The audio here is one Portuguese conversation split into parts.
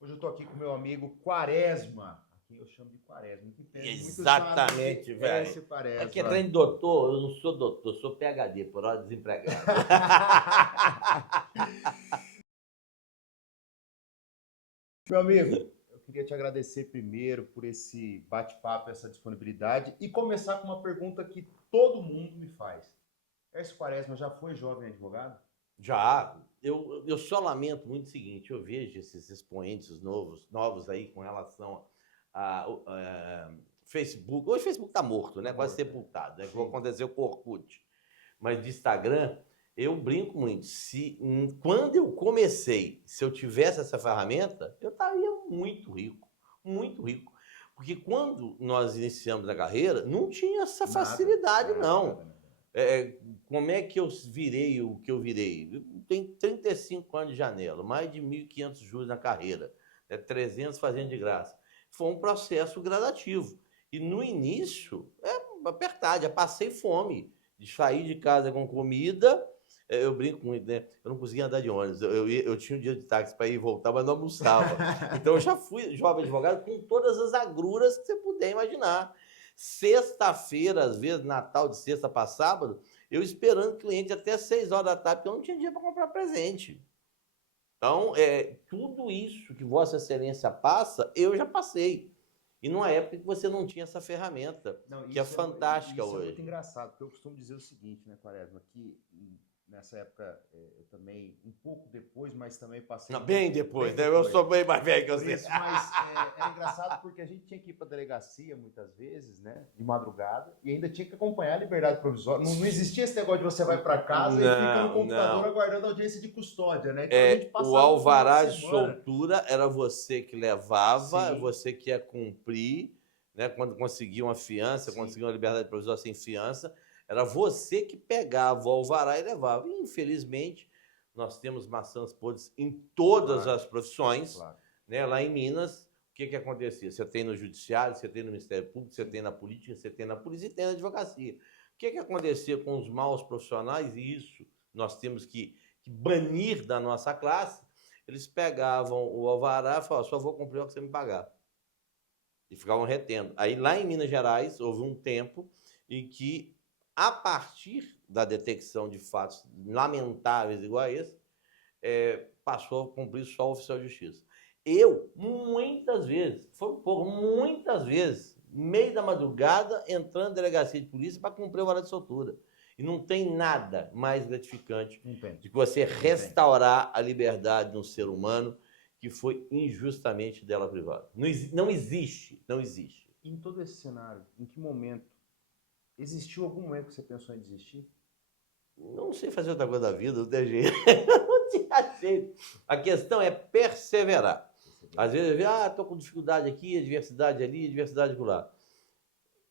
Hoje eu estou aqui com meu amigo Quaresma, a quem eu chamo de Quaresma, que tem muito Exatamente, chamam de velho. S. É que é trem Quaresma. de doutor, eu não sou doutor, sou PhD, por hora desempregado. Meu amigo, eu queria te agradecer primeiro por esse bate-papo, essa disponibilidade e começar com uma pergunta que todo mundo me faz. S. Quaresma já foi jovem advogado? Já, eu só lamento muito o seguinte, eu vejo esses expoentes novos aí com relação a Facebook. Hoje o Facebook está morto, né? Tá Quase morto. sepultado, né? Como Sim. aconteceu com o Orkut. Mas de Instagram, eu brinco muito. Quando eu comecei, se eu tivesse essa ferramenta, eu estaria muito rico, muito rico. Porque quando nós iniciamos a carreira, não tinha essa facilidade, não. Nada. Como é que eu virei o que eu virei? Eu tenho 35 anos de janela, mais de 1.500 juros na carreira, 300 fazendo de graça. Foi um processo gradativo. E no início, apertado, já passei fome. De sair de casa com comida, eu brinco muito, né? Eu não conseguia andar de ônibus. Eu tinha um dia de táxi para ir e voltar, mas não almoçava. Então eu já fui jovem advogado com todas as agruras que você puder imaginar. Sexta-feira, às vezes, Natal de sexta para sábado, eu esperando cliente até 6 horas da tarde, porque eu não tinha dinheiro para comprar presente. Então, tudo isso que Vossa Excelência passa, eu já passei. E numa época que você não tinha essa ferramenta, Não, que é fantástica isso é hoje. muito engraçado, porque eu costumo dizer o seguinte, né, Quaresma, que nessa época eu também, um pouco depois, mas também passei... Não, bem depois, né? Eu sou bem mais velho que Por você. isso, mas era engraçado porque a gente tinha que ir para a delegacia muitas vezes, né, de madrugada, e ainda tinha que acompanhar a liberdade provisória. Não existia esse negócio de você vai para casa e fica no computador aguardando a audiência de custódia, né? Então a gente O passava o final alvará de de semana. soltura era você que levava, Sim. você que ia cumprir, né? Quando conseguia uma fiança, Sim. conseguia uma liberdade provisória sem fiança, era você que pegava o alvará e levava. E, infelizmente, nós temos maçãs podres em todas as profissões. Claro. Né? Lá em Minas, o que acontecia? Você tem no judiciário, você tem no Ministério Público, você tem na política, você tem na polícia e tem na advocacia. O que acontecia com os maus profissionais? E isso nós temos que banir da nossa classe. Eles pegavam o alvará e falavam, só vou cumprir o que você me pagar. E ficavam retendo. Aí lá em Minas Gerais houve um tempo em que, a partir da detecção de fatos lamentáveis igual a esse, passou a cumprir só o oficial de justiça. Eu, muitas vezes, muitas vezes, meio da madrugada, entrando na delegacia de polícia para cumprir o alvará de soltura. E não tem nada mais gratificante de que você restaurar a liberdade de um ser humano que foi injustamente dela privada. Não existe. Em todo esse cenário, em que momento, existiu algum momento que você pensou em desistir? Não sei fazer outra coisa da vida, não tem jeito. Não tinha jeito. A questão é perseverar. Às vezes eu vejo, estou com dificuldade aqui, adversidade ali, adversidade lá.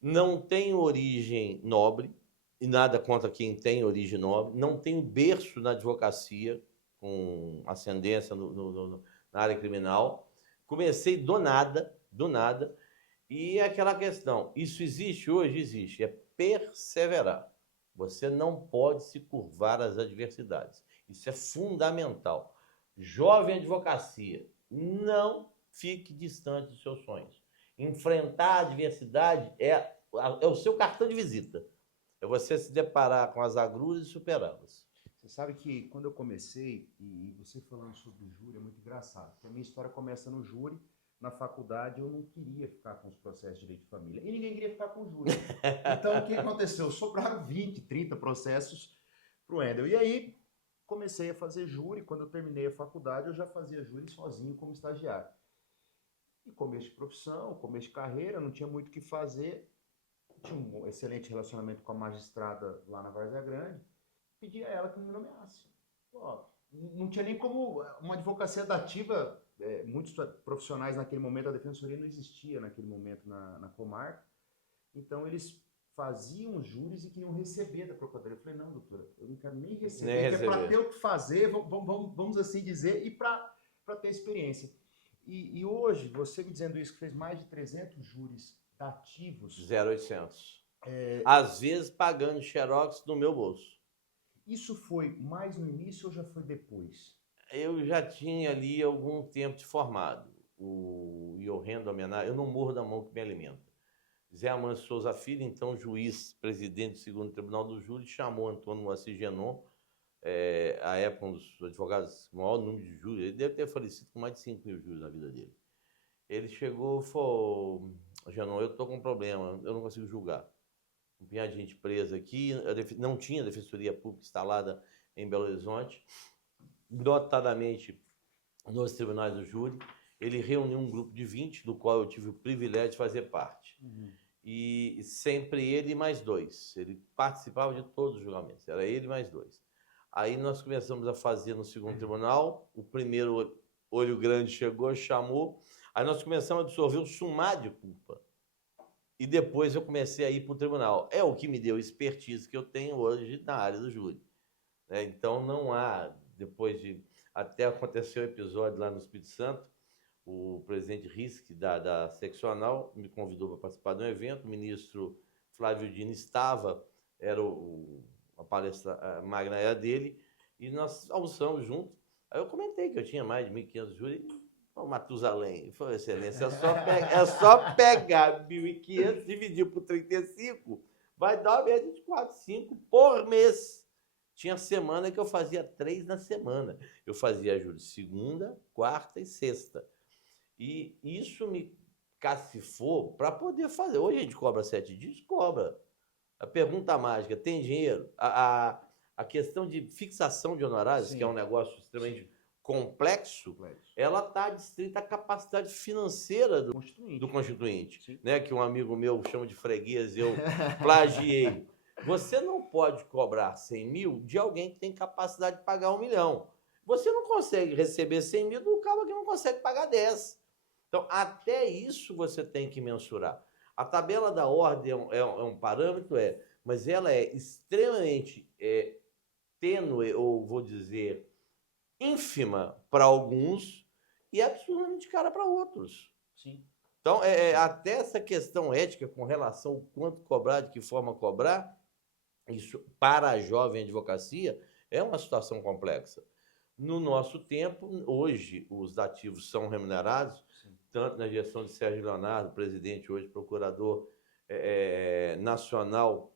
Não tenho origem nobre, e nada contra quem tem origem nobre. Não tenho berço na advocacia, com ascendência na área criminal. Comecei do nada, e é aquela questão, isso existe hoje? Existe. É perseverar. Você não pode se curvar às adversidades. Isso é fundamental. Jovem advocacia, não fique distante dos seus sonhos. Enfrentar a adversidade é o seu cartão de visita. É você se deparar com as agruras e superá-las. Você sabe que quando eu comecei, e você falando sobre o júri, é muito engraçado, porque a minha história começa no júri. Na faculdade eu não queria ficar com os processos de direito de família. E ninguém queria ficar com o júri. Então o que aconteceu? Sobraram 20, 30 processos para o Wendel. E aí comecei a fazer júri. Quando eu terminei a faculdade, eu já fazia júri sozinho como estagiário. E começo de profissão, começo de carreira, não tinha muito o que fazer. Tinha um excelente relacionamento com a magistrada lá na Várzea Grande. Pedi a ela que me nomeasse. Pô, não tinha nem como uma advocacia dativa. Muitos profissionais naquele momento, a defensoria não existia naquele momento na comarca. Então eles faziam júris e queriam receber da procuradoria. Eu falei, não, doutora, eu não quero nem receber, é para ter o que fazer, vamos assim dizer, e para ter experiência. E hoje, você me dizendo isso, que fez mais de 300 júris dativos. 0,800. Às vezes pagando xerox no meu bolso. Isso foi mais no início ou já foi depois? Eu já tinha ali algum tempo de formado. e eu rendo homenagem, eu não morro da mão que me alimenta. Zé Amâncio Souza Filho, então juiz, presidente do segundo Tribunal do Júri, chamou Antônio Moacir Genon, à época um dos advogados com o maior número de júris, ele deve ter falecido com mais de 5 mil júris na vida dele. Ele chegou e falou, Genon, eu estou com um problema, eu não consigo julgar. Um punhado de gente presa aqui, não tinha defensoria pública instalada em Belo Horizonte, notadamente nos tribunais do júri. Ele reuniu um grupo de 20, do qual eu tive o privilégio de fazer parte. E sempre ele e mais 2. Ele participava de todos os julgamentos, era ele e mais 2. Aí nós começamos a fazer no segundo tribunal, o primeiro olho grande chegou, chamou, aí nós começamos a absorver o sumário de culpa. E depois eu comecei a ir para o tribunal. É o que me deu expertise que eu tenho hoje na área do júri. Então não há, depois de... Até aconteceu um episódio lá no Espírito Santo, o presidente Risk, da seccional, me convidou para participar de um evento, o ministro Flávio Dino estava, era a palestra magna era dele, e nós almoçamos juntos. Aí eu comentei que eu tinha mais de 1.500 júris, o Matusalém, ele falou, excelência, é só pegar 1.500, dividir por 35, vai dar uma média de 4, 5 por mês. Tinha semana que eu fazia 3 na semana. Eu fazia júri segunda, quarta e sexta. E isso me cacifou para poder fazer. Hoje a gente cobra 7 dias? Cobra. A pergunta mágica, tem dinheiro? A questão de fixação de honorários, que é um negócio extremamente complexo, ela está adstrita à capacidade financeira do constituinte, né? Que um amigo meu chama de freguês, eu plagiei. Você não pode cobrar 100 mil de alguém que tem capacidade de pagar 1 milhão. Você não consegue receber 100 mil do cara que não consegue pagar 10. Então, até isso você tem que mensurar. A tabela da ordem é um parâmetro, mas ela é extremamente tênue, ou vou dizer, ínfima para alguns e absurdamente cara para outros. Sim. Então, até essa questão ética com relação ao quanto cobrar, de que forma cobrar, isso para a jovem advocacia é uma situação complexa. No nosso tempo, hoje, os dativos são remunerados, tanto na gestão de Sérgio Leonardo, presidente hoje, procurador nacional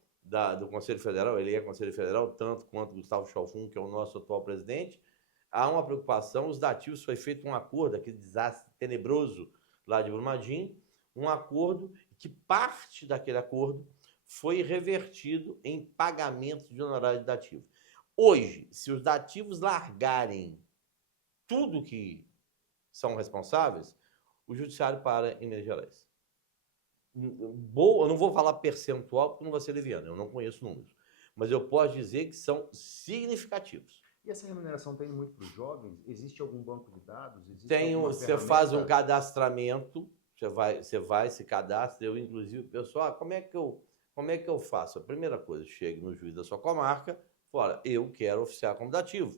do Conselho Federal, ele é Conselho Federal, tanto quanto Gustavo Chalfun, que é o nosso atual presidente. Há uma preocupação, os dativos foi feito um acordo, aquele desastre tenebroso lá de Brumadinho, um acordo que parte daquele acordo foi revertido em pagamento de honorário de dativo. Hoje, se os dativos largarem tudo que são responsáveis, o judiciário para em Minas Gerais. Eu não vou falar percentual, porque não vai ser leviano, eu não conheço números. Mas eu posso dizer que são significativos. E essa remuneração tem muito para os jovens? Existe algum banco de dados? Você faz um cadastramento, você vai, se cadastra, eu inclusive, pessoal, como é que eu faço? A primeira coisa, chegue no juiz da sua comarca, fala, eu quero oficiar como dativo.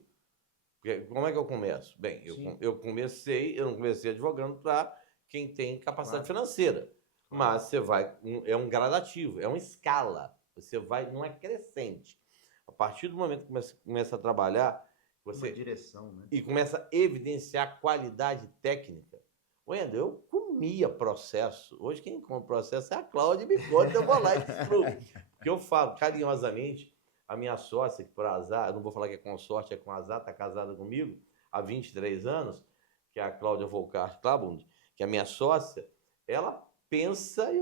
Como é que eu começo? Bem, eu não comecei advogando para quem tem capacidade financeira, mas você vai, é um gradativo, é uma escala, você vai, não é crescente. A partir do momento que começa a trabalhar, você uma direção, né? E começa a evidenciar qualidade técnica. Wendel, eu comia processo. Hoje quem come processo é a Cláudia, me conta, eu vou lá e destruo. Porque eu falo carinhosamente, a minha sócia, que por azar, eu não vou falar que é consorte, é com azar, está casada comigo há 23 anos, que é a Cláudia Volkart Klabund, que é a minha sócia, ela pensa e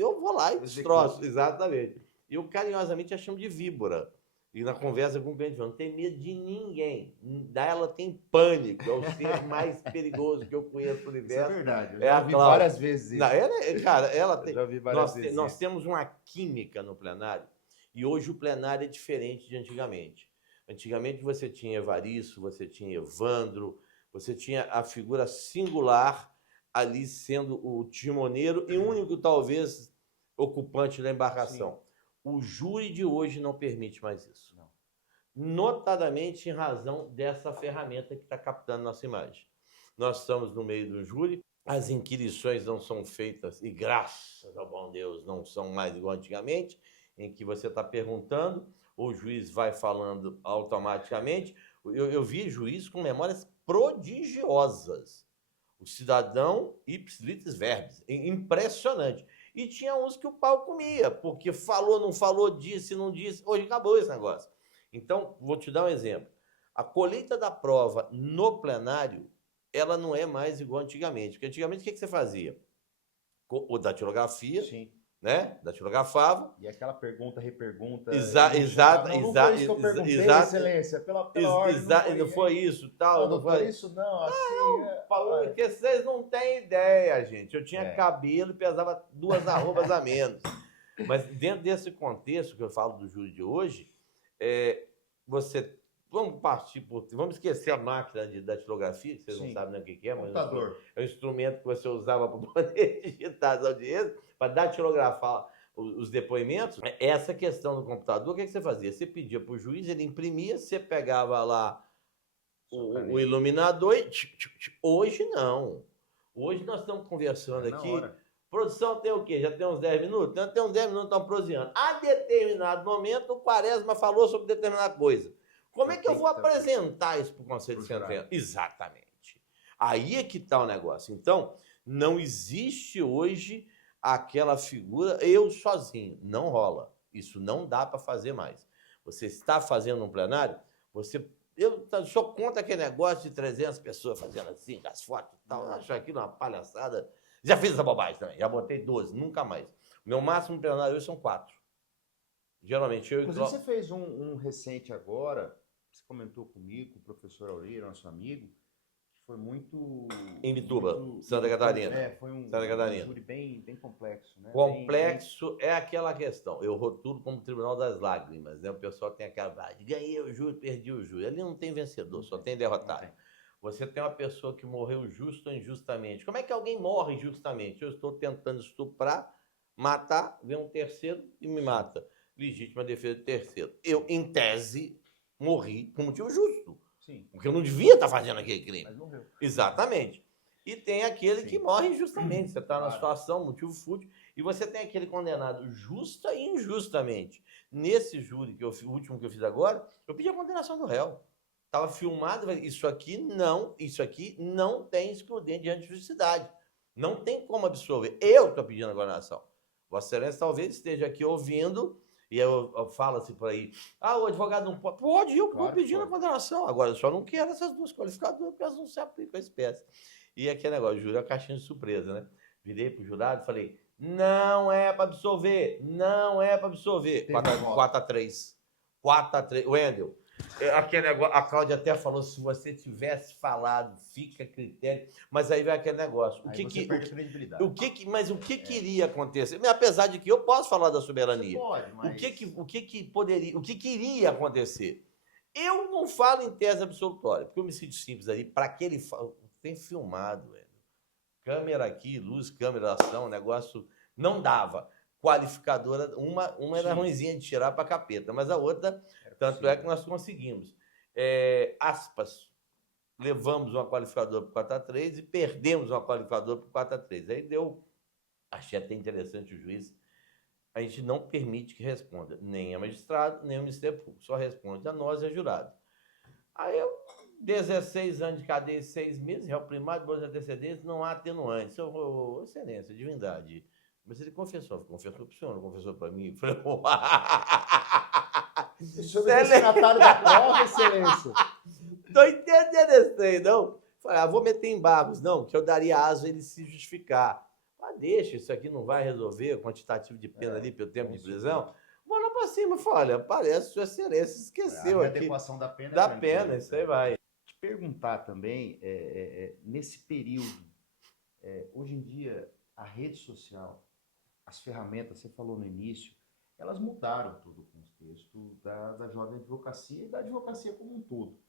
eu vou lá e destroço. Exatamente. E eu carinhosamente a chamo de víbora. E na conversa com o cliente, não tem medo de ninguém. Ela tem pânico, é o ser mais perigoso que eu conheço no universo. Isso é verdade, eu já vi várias vezes isso. Não, ela tem. Já vi várias vezes nós temos uma química no plenário, e hoje o plenário é diferente de antigamente. Antigamente você tinha Evaristo, você tinha Evandro, você tinha a figura singular ali sendo o timoneiro e único, talvez, ocupante da embarcação. Sim. O júri de hoje não permite mais isso. Não. Notadamente em razão dessa ferramenta que está captando nossa imagem. Nós estamos no meio do júri, as inquirições não são feitas, e graças ao bom Deus não são mais igual antigamente, em que você está perguntando, o juiz vai falando automaticamente. Eu vi juiz com memórias prodigiosas. O cidadão ipsis verbis. Impressionante. E tinha uns que o pau comia, porque falou, não falou, disse, não disse. Hoje acabou esse negócio. Então, vou te dar um exemplo. A colheita da prova no plenário, ela não é mais igual antigamente. Porque antigamente o que você fazia? O datilografia, Sim. né? Datilografava. E aquela pergunta, repergunta. Exato, não foi isso que eu perguntei, excelência, pela ordem. Não foi isso, tal. Não foi isso, não. Assim. Porque vocês não têm ideia, gente. Eu tinha cabelo e pesava 2 arrobas a menos. Mas dentro desse contexto que eu falo do júri de hoje, você. Vamos esquecer a máquina de datilografia, que vocês não sabem nem o que é, mas é um instrumento que você usava para poder digitar as audiências, para datilografar os depoimentos. Essa questão do computador, o que você fazia? Você pedia para o juiz, ele imprimia, você pegava lá o iluminador e... Hoje não. Hoje nós estamos conversando aqui. Produção tem o quê? Já tem uns 10 minutos? Então, tem uns 10 minutos, estamos proseando. A determinado momento, o Quaresma falou sobre determinada coisa. Como é que eu vou apresentar isso para o Conselho de Sentença? Exatamente. Aí é que está o negócio. Então, não existe hoje aquela figura, eu sozinho. Não rola. Isso não dá para fazer mais. Você está fazendo um plenário, eu sou contra aquele negócio de 300 pessoas fazendo assim, as fotos e tal. Eu acho aquilo uma palhaçada. Já fiz essa bobagem também. Já botei 12, nunca mais. O meu máximo plenário hoje são 4. Geralmente eu... Inclusive, você fez um recente agora... Você comentou comigo, o professor Aurélio, nosso amigo, que foi muito... Em Bituba, Santa Catarina. Foi um júri bem complexo, né? Complexo é aquela questão. Eu rotulo como Tribunal das Lágrimas, né? O pessoal tem aquela... Ganhei o júri, perdi o júri. Ali não tem vencedor, só tem derrotado. Você tem uma pessoa que morreu justo ou injustamente. Como é que alguém morre injustamente? Eu estou tentando estuprar, matar, vem um terceiro e me mata. Legítima defesa do terceiro. Eu, em tese... morri por motivo justo. Sim. Porque eu não devia estar fazendo aquele crime. Mas morreu. Exatamente. E tem aquele que morre injustamente. Você está na situação, motivo fútil, e você tem aquele condenado justa e injustamente. Nesse júri, o último que eu fiz agora, eu pedi a condenação do réu. Estava filmado, isso aqui não tem excludente de antijuridicidade. Não tem como absolver. Eu estou pedindo a condenação. Vossa Excelência talvez esteja aqui ouvindo... E eu falo assim por aí, o advogado não pode. Pode, eu vou pedindo a condenação. Agora, eu só não quero essas 2 qualificadoras, porque elas não se aplicam a espécie. E aquele negócio, o júri é uma caixinha de surpresa, né? Virei pro jurado e falei, não é para absolver, não é para absolver. 4-3. 4-3. Wendel, aquele negócio, a Cláudia até falou, se você tivesse falado, fica a critério. Mas aí vai aquele negócio. Mas o que queria acontecer? Apesar de que eu posso falar da soberania. Você pode, mas... O que queria acontecer? Eu não falo em tese absolutória, porque eu me sinto simples ali, para que ele fala. Tem filmado, velho. Câmera aqui, luz, câmera, ação, negócio. Não dava. Qualificadora, uma era ruinzinha de tirar para capeta, mas a outra, tanto é que nós conseguimos. Aspas. Levamos uma qualificadora para 4-3 e perdemos uma qualificadora para 4-3. Aí achei até interessante o juiz, a gente não permite que responda, nem a magistrado, nem o Ministério Público, só responde a nós e a jurado. Aí 16 anos de cadeia e 6 meses, réu primário, 2 antecedentes, não há atenuantes. Excelência, divindade. Mas ele confessou para o senhor, não confessou para mim. Falei, o senhor é destinatário da prova, excelência. Não entendendo esse trem, não. Falei, vou meter embargos. Não, que eu daria aso a ele se justificar. Mas deixa, isso aqui não vai resolver o quantitativo de pena ali pelo tempo de prisão. Vou lá para cima. Falei, olha, parece que sua excelência esqueceu aqui. A adequação da pena. Da pena, isso aí vai. Te perguntar também, nesse período, hoje em dia, a rede social, as ferramentas, você falou no início, elas mudaram todo o contexto da jovem advocacia e da advocacia como um todo.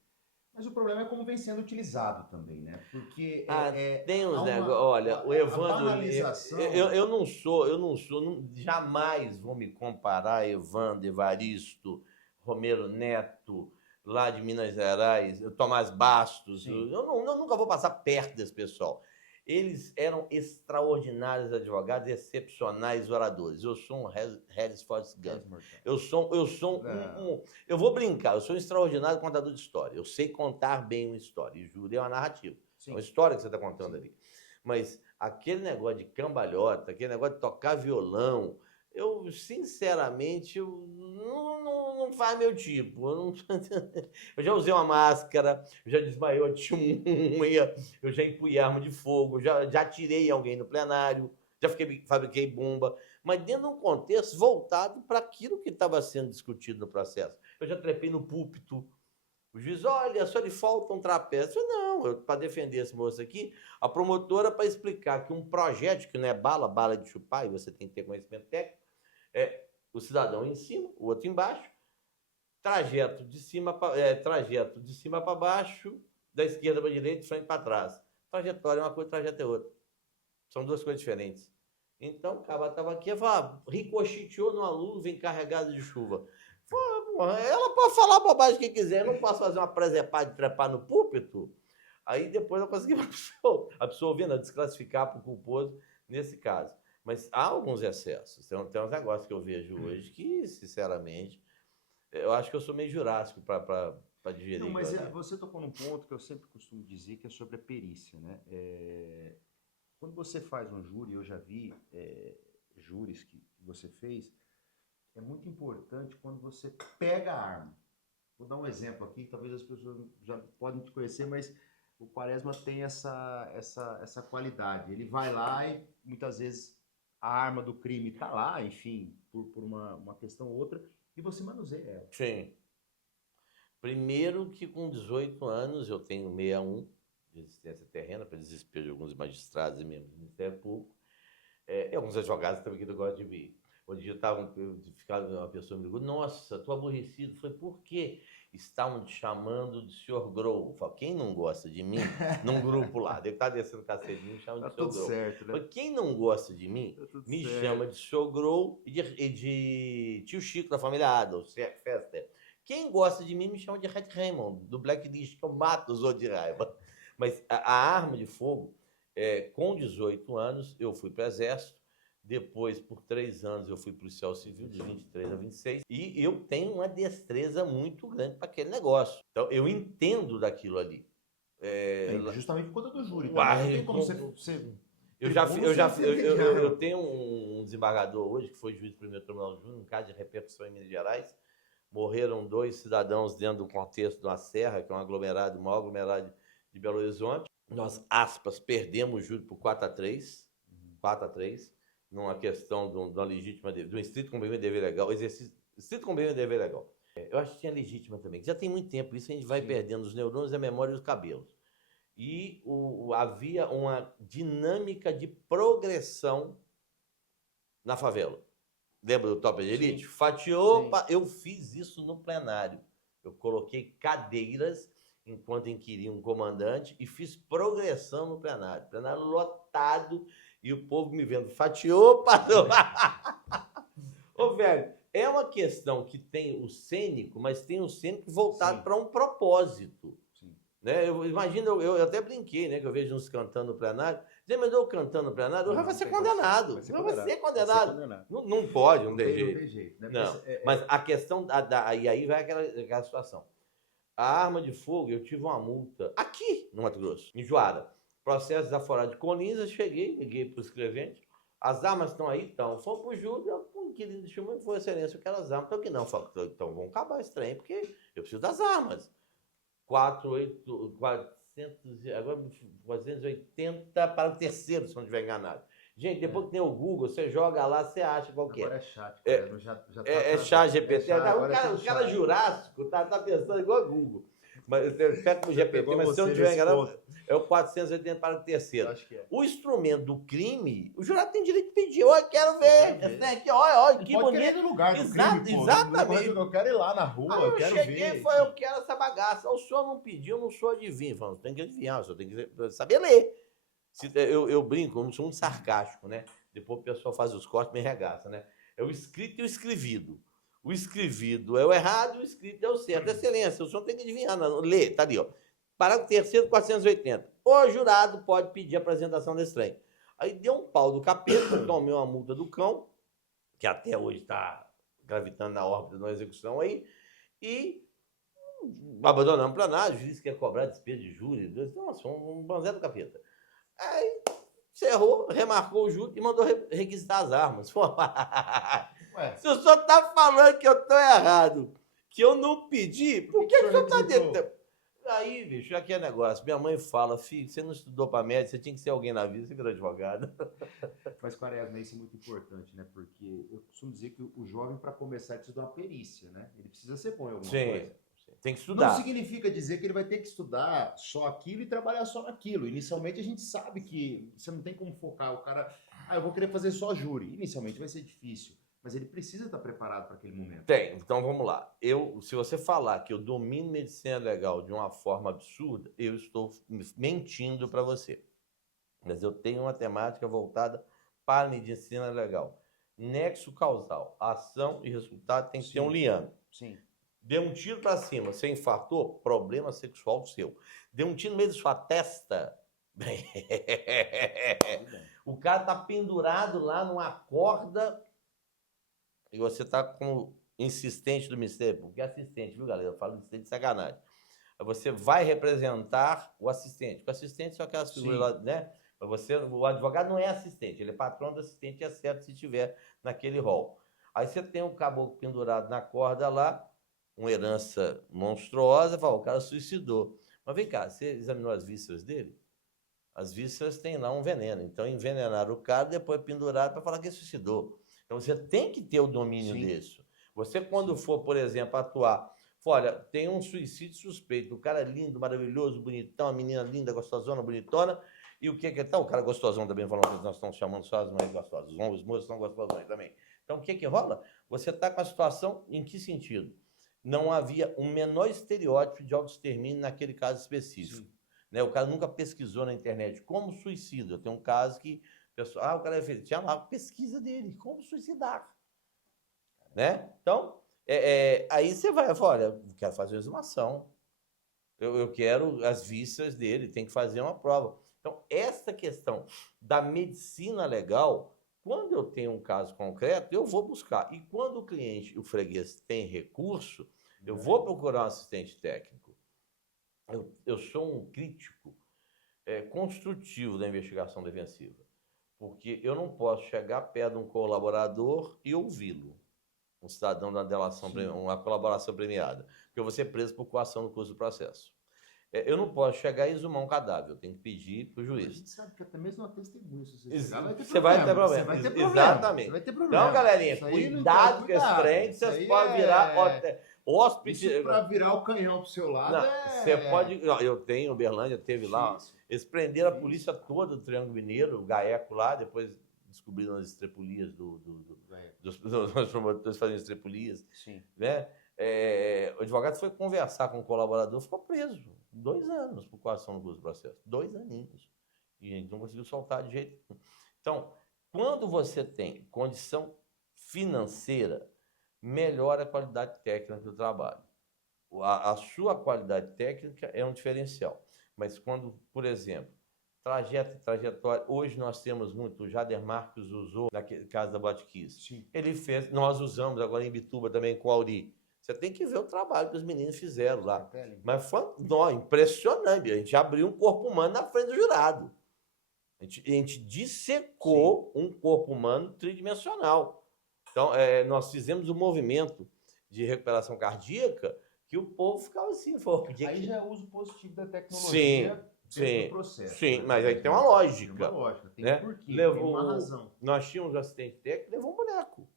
Mas o problema é como vem sendo utilizado também, né? Porque tem uns negócios. Olha, o Evandro, eu não sou, jamais vou me comparar a Evandro, Evaristo, Romero Neto, lá de Minas Gerais, Tomás Bastos. Eu nunca vou passar perto desse pessoal. Eles eram extraordinários advogados, excepcionais oradores. Eu sou um Harris Forrest Gump. Eu vou brincar, eu sou um extraordinário contador de história. Eu sei contar bem uma história. E júri é uma narrativa. Sim. É uma história que você está contando ali. Mas aquele negócio de cambalhota, aquele negócio de tocar violão, eu, sinceramente, não faz meu tipo. Eu já usei uma máscara, eu já desmaiei uma testemunha, eu já empunhei arma de fogo, já atirei em alguém no plenário, fabriquei bomba, mas dentro de um contexto voltado para aquilo que estava sendo discutido no processo. Eu já trepei no púlpito. O juiz, olha, só lhe falta um trapézio. Eu falei, não, para defender esse moço aqui, a promotora, para explicar que um projétil, que não é bala de chupar, e você tem que ter conhecimento técnico, é o cidadão em cima, o outro embaixo, trajeto de cima para baixo, da esquerda para a direita, de frente para trás. Trajetória é uma coisa, trajeto é outra. São duas coisas diferentes. Então, o cara estava aqui e falava, ricocheteou numa nuvem encarregada de chuva. Ela pode falar bobagem que quiser, eu não posso fazer uma presepada de trepar no púlpito. Aí depois eu consegui absolver, desclassificar para o culposo nesse caso. Mas há alguns excessos. Tem uns negócios que eu vejo hoje que, sinceramente, eu acho que eu sou meio jurássico para digerir. Não, mas você tocou num ponto que eu sempre costumo dizer, que é sobre a perícia, né? Quando você faz um júri, eu já vi júris que você fez, é muito importante quando você pega a arma. Vou dar um exemplo aqui, talvez as pessoas já podem te conhecer, mas o Quaresma tem essa qualidade. Ele vai lá e muitas vezes a arma do crime está lá, enfim, por uma questão ou outra, e você manuseia ela. Sim. Primeiro que com 18 anos eu tenho 61 de resistência terrena, para desespero de alguns magistrados e membros do Ministério Público, e alguns advogados também que não gostam de mim. Um dia uma pessoa me ligou, nossa, estou aborrecido. Eu falei, por quê? Estavam te chamando de senhor Grow. Eu falei, quem não gosta de mim, num grupo lá, deve estar descendo cacedinho, me chama de senhor Grow. Certo, né? Falei, quem não gosta de mim, me chama de senhor Grow e de tio Chico da família Adams, Fester. Quem gosta de mim me chama de Red Raymond, do Blacklist, que eu mato os outros de raiva. Mas a arma de fogo, com 18 anos, eu fui para o Exército. Depois, por 3 anos, eu fui policial civil, de 23 a 26. E eu tenho uma destreza muito grande para aquele negócio. Então, eu entendo daquilo ali. Justamente por conta do júri. Eu tenho um desembargador hoje, que foi juiz do primeiro tribunal de júri, um caso de repercussão em Minas Gerais. Morreram 2 cidadãos dentro do contexto de uma serra, que é um aglomerado, o maior aglomerado de Belo Horizonte. Nós, aspas, perdemos o júri por 4-3. 4-3. Numa questão de uma legítima, de um estrito cumprimento de dever legal, estrito cumprimento de dever legal. Eu acho que tinha legítima também, que já tem muito tempo, isso a gente vai perdendo os neurônios, a memória e os cabelos. E havia uma dinâmica de progressão na favela. Lembra do Top de Elite? Fatiou, eu fiz isso no plenário. Eu coloquei cadeiras enquanto inquiria um comandante e fiz progressão no plenário. Plenário lotado. E o povo me vendo, fatiou, parou. Ô, velho, é uma questão que tem o cênico, mas tem o cênico voltado para um propósito. Né? Eu até brinquei, né? Que eu vejo uns cantando no plenário. Zé Mendonça cantando no plenário, vai ser condenado. Vai ser condenado. Não pode, não tem jeito. Não tem jeito, né? Não. Mas a questão, e aí vai aquela situação. A arma de fogo, eu tive uma multa aqui no Mato Grosso, em Juara. Processo desaforado de Colins, cheguei, liguei para o escrevente. As armas estão aí? Estão. Fomos para o júri, eu querido de filme, foi excelência, eu quero as armas. Então, que não, falei, então vamos acabar esse trem, porque eu preciso das armas. 480 para o terceiro, se não estiver enganado. Gente, depois que tem o Google, você joga lá, você acha qualquer. Agora é chat. Chat GPT. O cara jurássico tá pensando igual a Google. Mas pega o GPT, mas se eu não estiver enganado, é o 480 para o terceiro. Acho que é. O instrumento do crime, o jurado tem direito de pedir. Olha, quero ver. Aqui, olha, que bonito. Querer no lugar do crime, exatamente. Eu quero ir lá na rua, eu quero ver. Eu quero essa bagaça. O senhor não pediu, eu não sou adivinho. Falando, tem que adivinhar, o senhor tem que saber ler. Eu brinco, eu sou muito sarcástico, né? Depois o pessoal faz os cortes, me regaça, né? É o escrito e o escrevido. O escrevido é o errado, o escrito é o certo. Excelência, o senhor tem que adivinhar, não. Lê, tá ali, ó. Parágrafo terceiro, 480. O jurado pode pedir a apresentação desse trem. Aí deu um pau do capeta, tomei uma multa do cão, que até hoje está gravitando na órbita de uma execução aí, e abandonamos para nada, o juiz quer cobrar despesa de júri, nossa, um banzé do capeta. Aí errou, remarcou o júri e mandou requisitar as armas. Ué, Se o senhor está falando que eu estou errado, que eu não pedi, por que o senhor está requisitou? dentro? Aí, bicho, aqui é negócio. Minha mãe fala, filho, você não estudou para médico, você tinha que ser alguém na vida, você virou advogado. Mas, Quaresma, isso é muito importante, né? Porque eu costumo dizer que o jovem, para começar, precisa de uma perícia, né? Ele precisa ser bom em alguma coisa. Tem que Não estudar. significa dizer que ele vai ter que estudar só aquilo e trabalhar só naquilo. Inicialmente, a gente sabe que você não tem como focar o cara... eu vou querer fazer só júri. Inicialmente vai ser difícil, mas ele precisa estar preparado para aquele momento. Tem, então vamos lá. Se você falar que eu domino medicina legal de uma forma absurda, eu estou mentindo para você. Mas eu tenho uma temática voltada para a medicina legal. Nexo causal, ação e resultado tem que ter um liame. Sim. Deu um tiro para cima, você infartou, problema sexual seu. Deu um tiro no meio da sua testa, o cara tá pendurado lá numa corda e você tá como insistente do Ministério Público. É assistente, viu, galera? Eu falo insistente de sacanagem. Você vai representar o assistente. O assistente são aquelas figuras lá, né? O advogado não é assistente, ele é patrão do assistente, é certo se estiver naquele rol. Aí você tem um caboclo pendurado na corda lá, uma herança monstruosa, fala, o cara suicidou. Mas vem cá, você examinou as vísceras dele? As vísceras têm lá um veneno. Então envenenaram o cara, depois penduraram para falar que ele suicidou. Então você tem que ter o domínio disso. Você, quando for, por exemplo, atuar, olha, tem um suicídio suspeito, o cara é lindo, maravilhoso, bonitão, a menina linda, gostosona, bonitona, e o que que tá? O cara gostosão também, falando que nós estamos chamando só as mães gostosas, os moços são gostosões também. Então o que que rola? Você está com a situação em que sentido? Não havia um menor estereótipo de autoextermínio naquele caso específico. Né? O cara nunca pesquisou na internet como suicida. Tem um caso que o cara é feliz. Tinha lá a pesquisa dele, como suicidar. Né? Então, aí você vai, olha, eu quero fazer uma exumação. Eu quero as vísceras dele, tem que fazer uma prova. Então, essa questão da medicina legal, quando eu tenho um caso concreto, eu vou buscar. E quando o cliente, o freguês, tem recurso, eu vou procurar um assistente técnico. Eu sou um crítico construtivo da investigação defensiva, porque eu não posso chegar perto de um colaborador e ouvi-lo, um cidadão da delação, uma colaboração premiada, porque eu vou ser preso por coação no curso do processo. Eu não posso chegar e exumar um cadáver, eu tenho que pedir para o juiz. A gente sabe que até mesmo uma testemunha, se você vai ter problema. Você vai ter problema. Exatamente. Você vai ter problema. Então, galerinha, cuidado com esse trem, vocês podem virar hóspede. Isso para virar o canhão pro seu lado Você pode... Eu tenho, Uberlândia teve lá, eles prenderam a polícia toda do Triângulo Mineiro, o GAECO lá, depois descobriram as estrepulias dos promotores fazendo estrepulias. Sim. Né? O advogado foi conversar com o colaborador, ficou preso 2 anos por coação no curso do processo. 2 aninhos. E a gente não conseguiu soltar de jeito nenhum. Então, quando você tem condição financeira, melhora a qualidade técnica do trabalho. A sua qualidade técnica é um diferencial. Mas quando, por exemplo, trajetória, hoje nós temos muito, o Jader Marques usou naquele caso da Botkiss. Ele fez, nós usamos agora em Bituba também com o Auri. Você tem que ver o trabalho que os meninos fizeram lá. Mas foi impressionante. A gente abriu um corpo humano na frente do jurado. A gente dissecou um corpo humano tridimensional. Então, nós fizemos um movimento de recuperação cardíaca que o povo ficava assim. Aí já é uso positivo da tecnologia do processo. Sim, mas aí tem uma lógica. Tem uma lógica, tem né? um porquê, tem uma razão. Nós tínhamos um assistente técnico que levou um boneco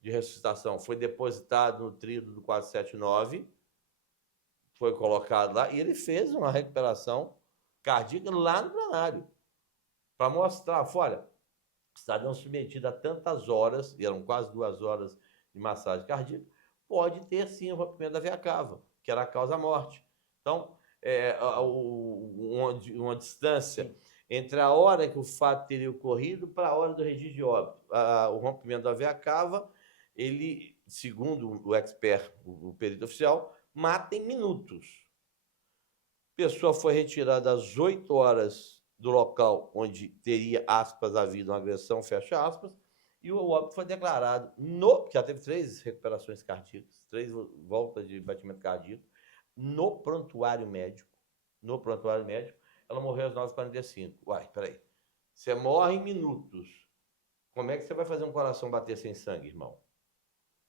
de ressuscitação. Foi depositado no trilho do 479, foi colocado lá, e ele fez uma recuperação cardíaca lá no plenário, para mostrar, olha, cidadão submetido a tantas horas, e eram quase 2 horas de massagem cardíaca, pode ter sim o rompimento da veia cava, que era a causa-morte. Então, uma distância entre a hora que o fato teria ocorrido para a hora do registro de óbito. O rompimento da veia cava, ele, segundo o expert, o perito oficial, mata em minutos. A pessoa foi retirada às 8 horas do local onde teria, aspas, havido uma agressão, fecha aspas, e o óbito foi declarado, já teve 3 recuperações cardíacas, 3 voltas de batimento cardíaco, no prontuário médico, ela morreu às 9h45. Uai, peraí. Você morre em minutos. Como é que você vai fazer um coração bater sem sangue, irmão?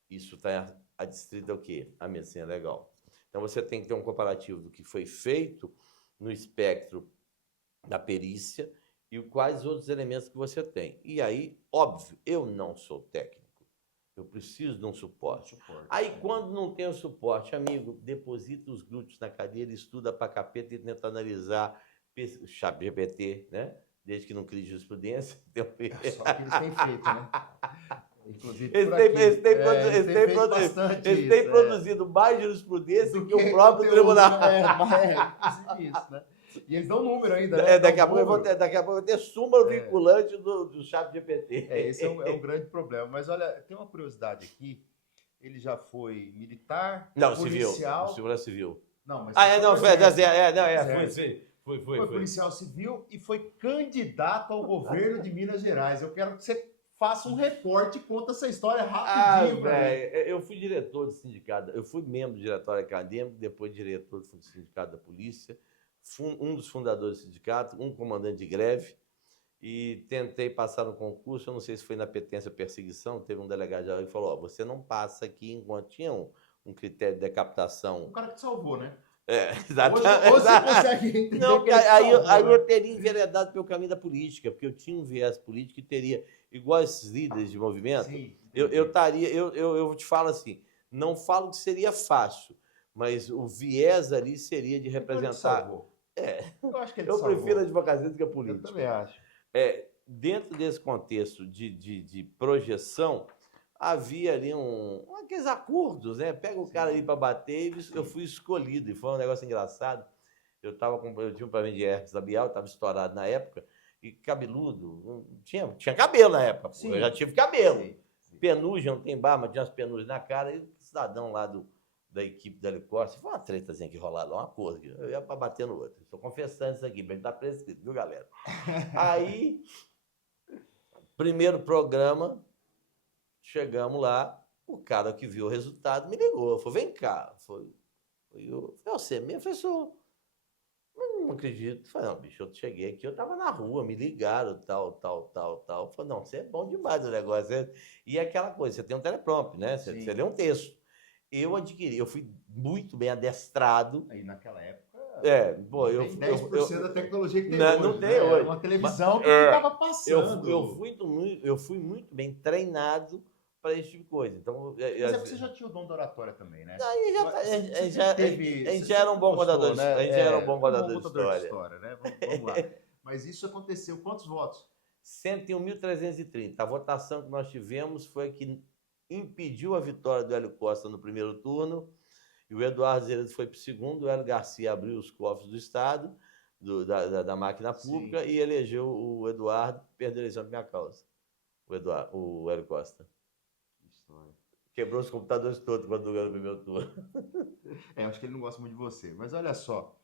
Isso está adstrito ao quê? A medicina legal. Então, você tem que ter um comparativo do que foi feito no espectro da perícia e quais outros elementos que você tem. E aí, óbvio, eu não sou técnico. Eu preciso de um suporte. Aí, quando não tem o suporte, amigo, deposita os glúteos na cadeira, estuda para capeta e tenta analisar ChatGPT, né? Desde que não crie jurisprudência. Só que eles têm feito, né? Inclusive, Eles têm produzido mais jurisprudência do que o próprio tribunal. Inclusive isso, né? E eles dão número ainda, né? Daqui a pouco eu vou ter súmula vinculante do ChatGPT. Esse é um grande problema. Mas olha, tem uma curiosidade aqui. Ele já foi militar, policial... Civil. Segurança civil. Não, mas... Foi policial civil e foi candidato ao governo de Minas Gerais. Eu quero que você faça um recorte e conta essa história rapidinho. Eu fui diretor do sindicato, eu fui membro do diretório acadêmico, depois diretor do sindicato da polícia, um dos fundadores do sindicato, um comandante de greve, e tentei passar no concurso, eu não sei se foi na petência perseguição, teve um delegado geral que falou, você não passa aqui enquanto tinha um critério de decapitação. O cara que te salvou, né? Exatamente. Hoje você consegue entender. Não, aí eu teria enveredado pelo caminho da política, porque eu tinha um viés político e teria, igual esses líderes de movimento, sim, eu te falo assim, não falo que seria fácil, mas o viés ali seria de representar. Eu acho que ele prefiro a advocacia do que a política. Eu também acho. Dentro desse contexto de projeção, havia ali aqueles acordos, né? Pega o cara ali para bater e eu fui escolhido. E foi um negócio engraçado. Eu tinha um problema de herpes labial, estava estourado na época, e cabeludo, tinha cabelo na época. Sim. Eu já tive cabelo. Sim. Penugem, não tem barba, mas tinha umas penugem na cara, e o cidadão lá da equipe da Helicosta, foi uma tretazinha que rolava, uma coisa, eu ia para bater no outro. Estou confessando isso aqui, mas está prescrito, viu, galera? Aí, primeiro programa, chegamos lá, o cara que viu o resultado me ligou, falou, vem cá. Eu falei, você mesmo? Eu falei, sou. Não acredito. Eu falei, não, bicho, eu cheguei aqui, eu tava na rua, me ligaram, tal. Eu falei, não, você é bom demais o negócio. E é aquela coisa, você tem um teleprompter, né? Você lê um texto. Eu fui muito bem adestrado. Aí naquela época... eu 10% da tecnologia que tem hoje. Não tem hoje. Era uma televisão que estava passando. Eu fui muito bem treinado para esse tipo de coisa. Então, mas porque você já tinha o dom da oratória também, né? A gente já era um bom contador, né? A gente era um bom contador de história. Né? Vamos lá. Mas isso aconteceu. Quantos votos? 101.330. A votação que nós tivemos foi a que impediu a vitória do Hélio Costa no primeiro turno, e o Eduardo Zeredo foi para o segundo, o Hélio Garcia abriu os cofres do Estado, da máquina pública, e elegeu o Eduardo, perdeu a eleição por minha causa. O Hélio Costa. Quebrou os computadores todos quando ganhou o primeiro turno. Acho que ele não gosta muito de você. Mas olha só.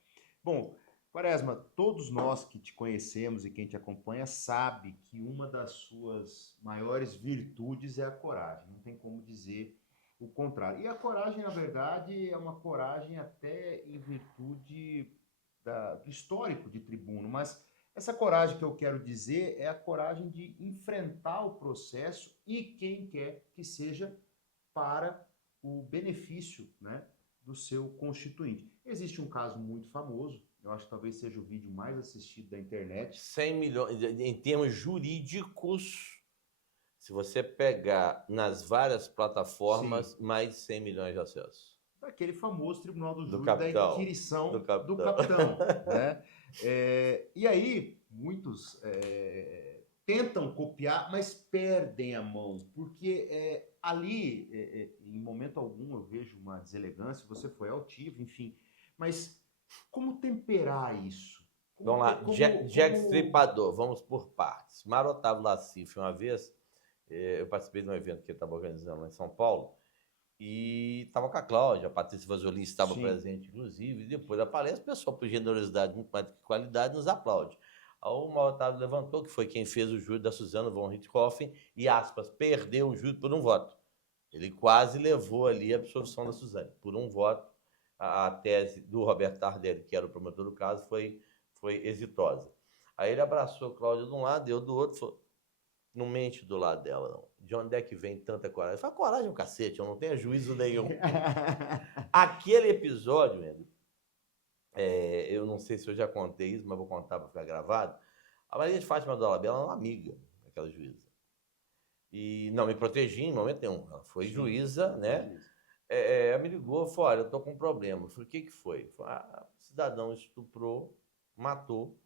Bom, Quaresma, todos nós que te conhecemos e quem te acompanha sabe que uma das suas maiores virtudes é a coragem. Não tem como dizer o contrário. E a coragem, na verdade, é uma coragem até em virtude do histórico de tribuno. Mas essa coragem que eu quero dizer é a coragem de enfrentar o processo e quem quer que seja para o benefício, né, do seu constituinte. Existe um caso muito famoso, eu acho que talvez seja o vídeo mais assistido da internet. 100 milhões, em termos jurídicos, se você pegar nas várias plataformas, mais de 100 milhões de acessos. Aquele famoso Tribunal do Júri da inquirição do capitão. Né? E aí, muitos tentam copiar, mas perdem a mão, porque ali, em momento algum, eu vejo uma deselegância, você foi altivo, enfim, mas como temperar isso? Vamos lá, Jack Stripador, vamos por partes. Mário Otávio Lacife, uma vez, eu participei de um evento que ele estava organizando lá em São Paulo, e estava com a Cláudia, a Patrícia Vasolin estava presente, inclusive, e depois da palestra, o pessoal, por generosidade, muito mais do que qualidade, nos aplaude. Aí o Mário Otávio levantou, que foi quem fez o júri da Suzana von Richthofen, e, aspas, perdeu o júri por um voto. Ele quase levou ali a absolvição da Suzane. Por um voto, a tese do Roberto Tardelli, que era o promotor do caso, foi exitosa. Aí ele abraçou a Cláudia de um lado, eu do outro, falou, não mente do lado dela, não. De onde é que vem tanta coragem? Eu falei, coragem é um cacete, eu não tenho juízo nenhum. Aquele episódio, Endo, eu não sei se eu já contei isso, mas vou contar para ficar gravado. A Maria de Fátima do Alabella era uma amiga daquela juíza. E não me protegi em momento nenhum. Ela foi juíza, né? Ela me ligou e falou, olha, eu tô com um problema. Eu falei, o que que foi? Eu falei, o cidadão estuprou, matou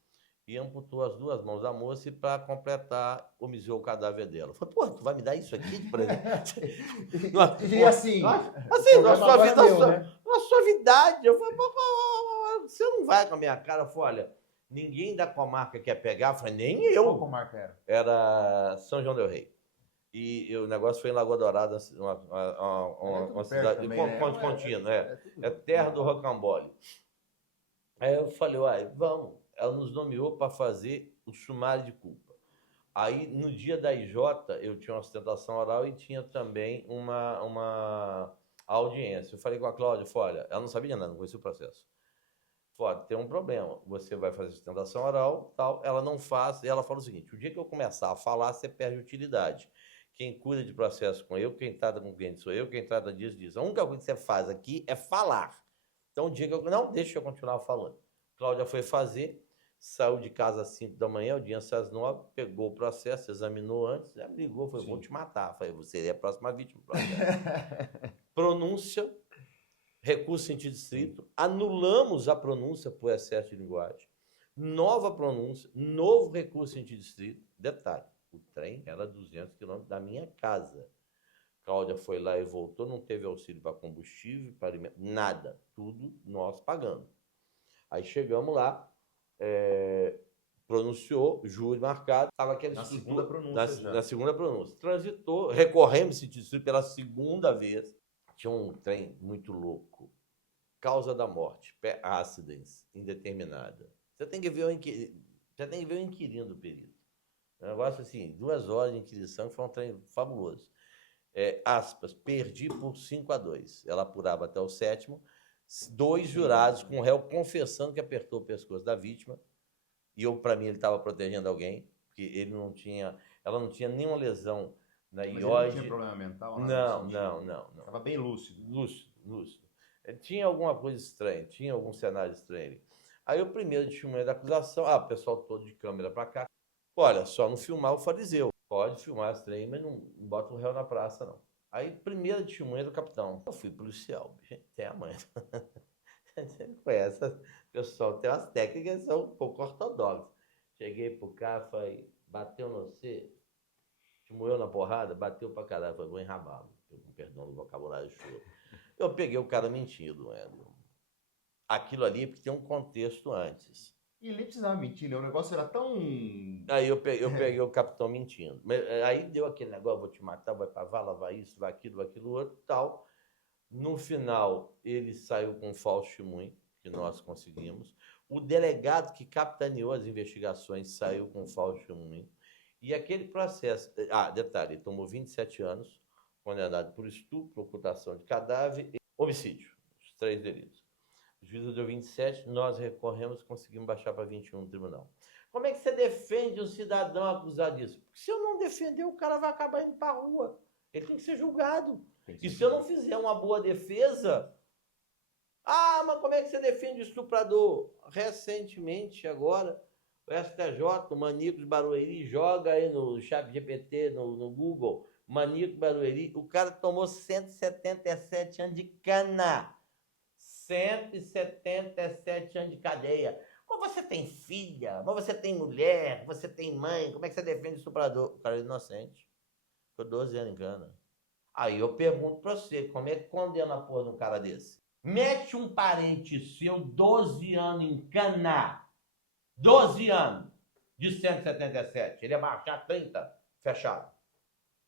e amputou as 2 mãos da moça e para completar, omisou o cadáver dela. Eu falei, pô, tu vai me dar isso aqui de presente? E assim, assim, na sua vida, né? na suavidade. Eu falei, você não vai com a minha cara? Eu falei, olha, ninguém da comarca quer pegar. Eu falei, nem eu. Qual comarca era? Era São João del Rei. E o negócio foi em Lagoa Dourada, uma cidade também, de né? Ponte Contínuo, é terra do rocambole. Aí eu falei, uai, vamos. Ela nos nomeou para fazer o sumário de culpa. Aí, no dia da IJ, eu tinha uma sustentação oral e tinha também uma audiência. Eu falei com a Cláudia, olha, ela não sabia nada, não conhecia o processo. Falei, tem um problema, você vai fazer sustentação oral, tal, ela não faz, e ela falou o seguinte, o dia que eu começar a falar, você perde utilidade. Quem cuida de processo com eu, quem trata com o cliente sou eu, quem trata disso, diz. A única coisa que você faz aqui é falar. Então, o dia que eu... Não, deixa eu continuar falando. Cláudia foi fazer, saiu de casa às 5 da manhã, audiência às 9, pegou o processo, examinou antes, ela me ligou, falou, vou te matar. Falei, você é a próxima vítima do processo. Pronúncia, recurso em sentido estrito, anulamos a pronúncia por excesso de linguagem, nova pronúncia, novo recurso em sentido estrito. Detalhe, o trem era 200 quilômetros da minha casa. Cláudia foi lá e voltou, não teve auxílio para combustível, para alimento, nada. Tudo nós pagando. Aí chegamos lá, pronunciou, júri marcado, estava aquele na segunda pronúncia na segunda pronúncia. Transitou, recorremos esse distrito pela segunda vez. Tinha um trem muito louco. Causa da morte, acidens, indeterminada. Você tem que ver o inquilino do perito. Um negócio assim, 2 horas de inquisição, que foi um trem fabuloso. Aspas, perdi por 5-2. Ela apurava até o 7º. 2 jurados com o réu confessando que apertou o pescoço da vítima. E para mim, ele estava protegendo alguém, porque ela não tinha nenhuma lesão na ióide. Mas ele não tinha problema mental? Não. Estava bem lúcido. Lúcido. Tinha alguma coisa estranha, tinha algum cenário estranho. Aí o primeiro testemunho da acusação, o pessoal todo de câmera para cá. Olha, só não filmar o fariseu. Pode filmar as trem, mas não bota o réu na praça, não. Aí, primeiro testemunha do capitão. Eu fui policial, tem a mãe. Você conhece, o pessoal tem umas técnicas que são um pouco ortodoxas. Cheguei pro cara, falei, bateu no você, testemunhou na porrada, bateu pra caralho, falei, vou enrabá-lo, com perdão do vocabulário chulo. Eu peguei o cara mentindo, aquilo ali, porque tem um contexto antes. E ele nem precisava mentir, né? O negócio era tão... Aí eu peguei o capitão mentindo. Aí deu aquele negócio, vou te matar, vai pra vala, vai isso, vai aquilo outro, tal. No final, ele saiu com um falso testemunho, que nós conseguimos. O delegado que capitaneou as investigações saiu com um falso testemunho. E aquele processo... detalhe, ele tomou 27 anos, condenado por estupro, ocultação de cadáver e homicídio. Os 3 delitos. O juízo deu 27, nós recorremos e conseguimos baixar para 21 no tribunal. Como é que você defende um cidadão acusado disso? Porque se eu não defender, o cara vai acabar indo para a rua. Ele tem que ser julgado. E se eu não fizer uma boa defesa... mas como é que você defende o estuprador? Recentemente, agora, o STJ, o Maníaco de Barueri, joga aí no ChatGPT, no Google, Maníaco de Barueri, o cara tomou 177 anos de cana. 177 anos de cadeia. Mas você tem filha, mas você tem mulher, você tem mãe, como é que você defende o estuprador? O cara é inocente. Ficou 12 anos em cana. Aí eu pergunto pra você, como é que condena a porra de um cara desse? Mete um parente seu 12 anos em cana. 12 anos de 177. Ele ia baixar 30, fechado.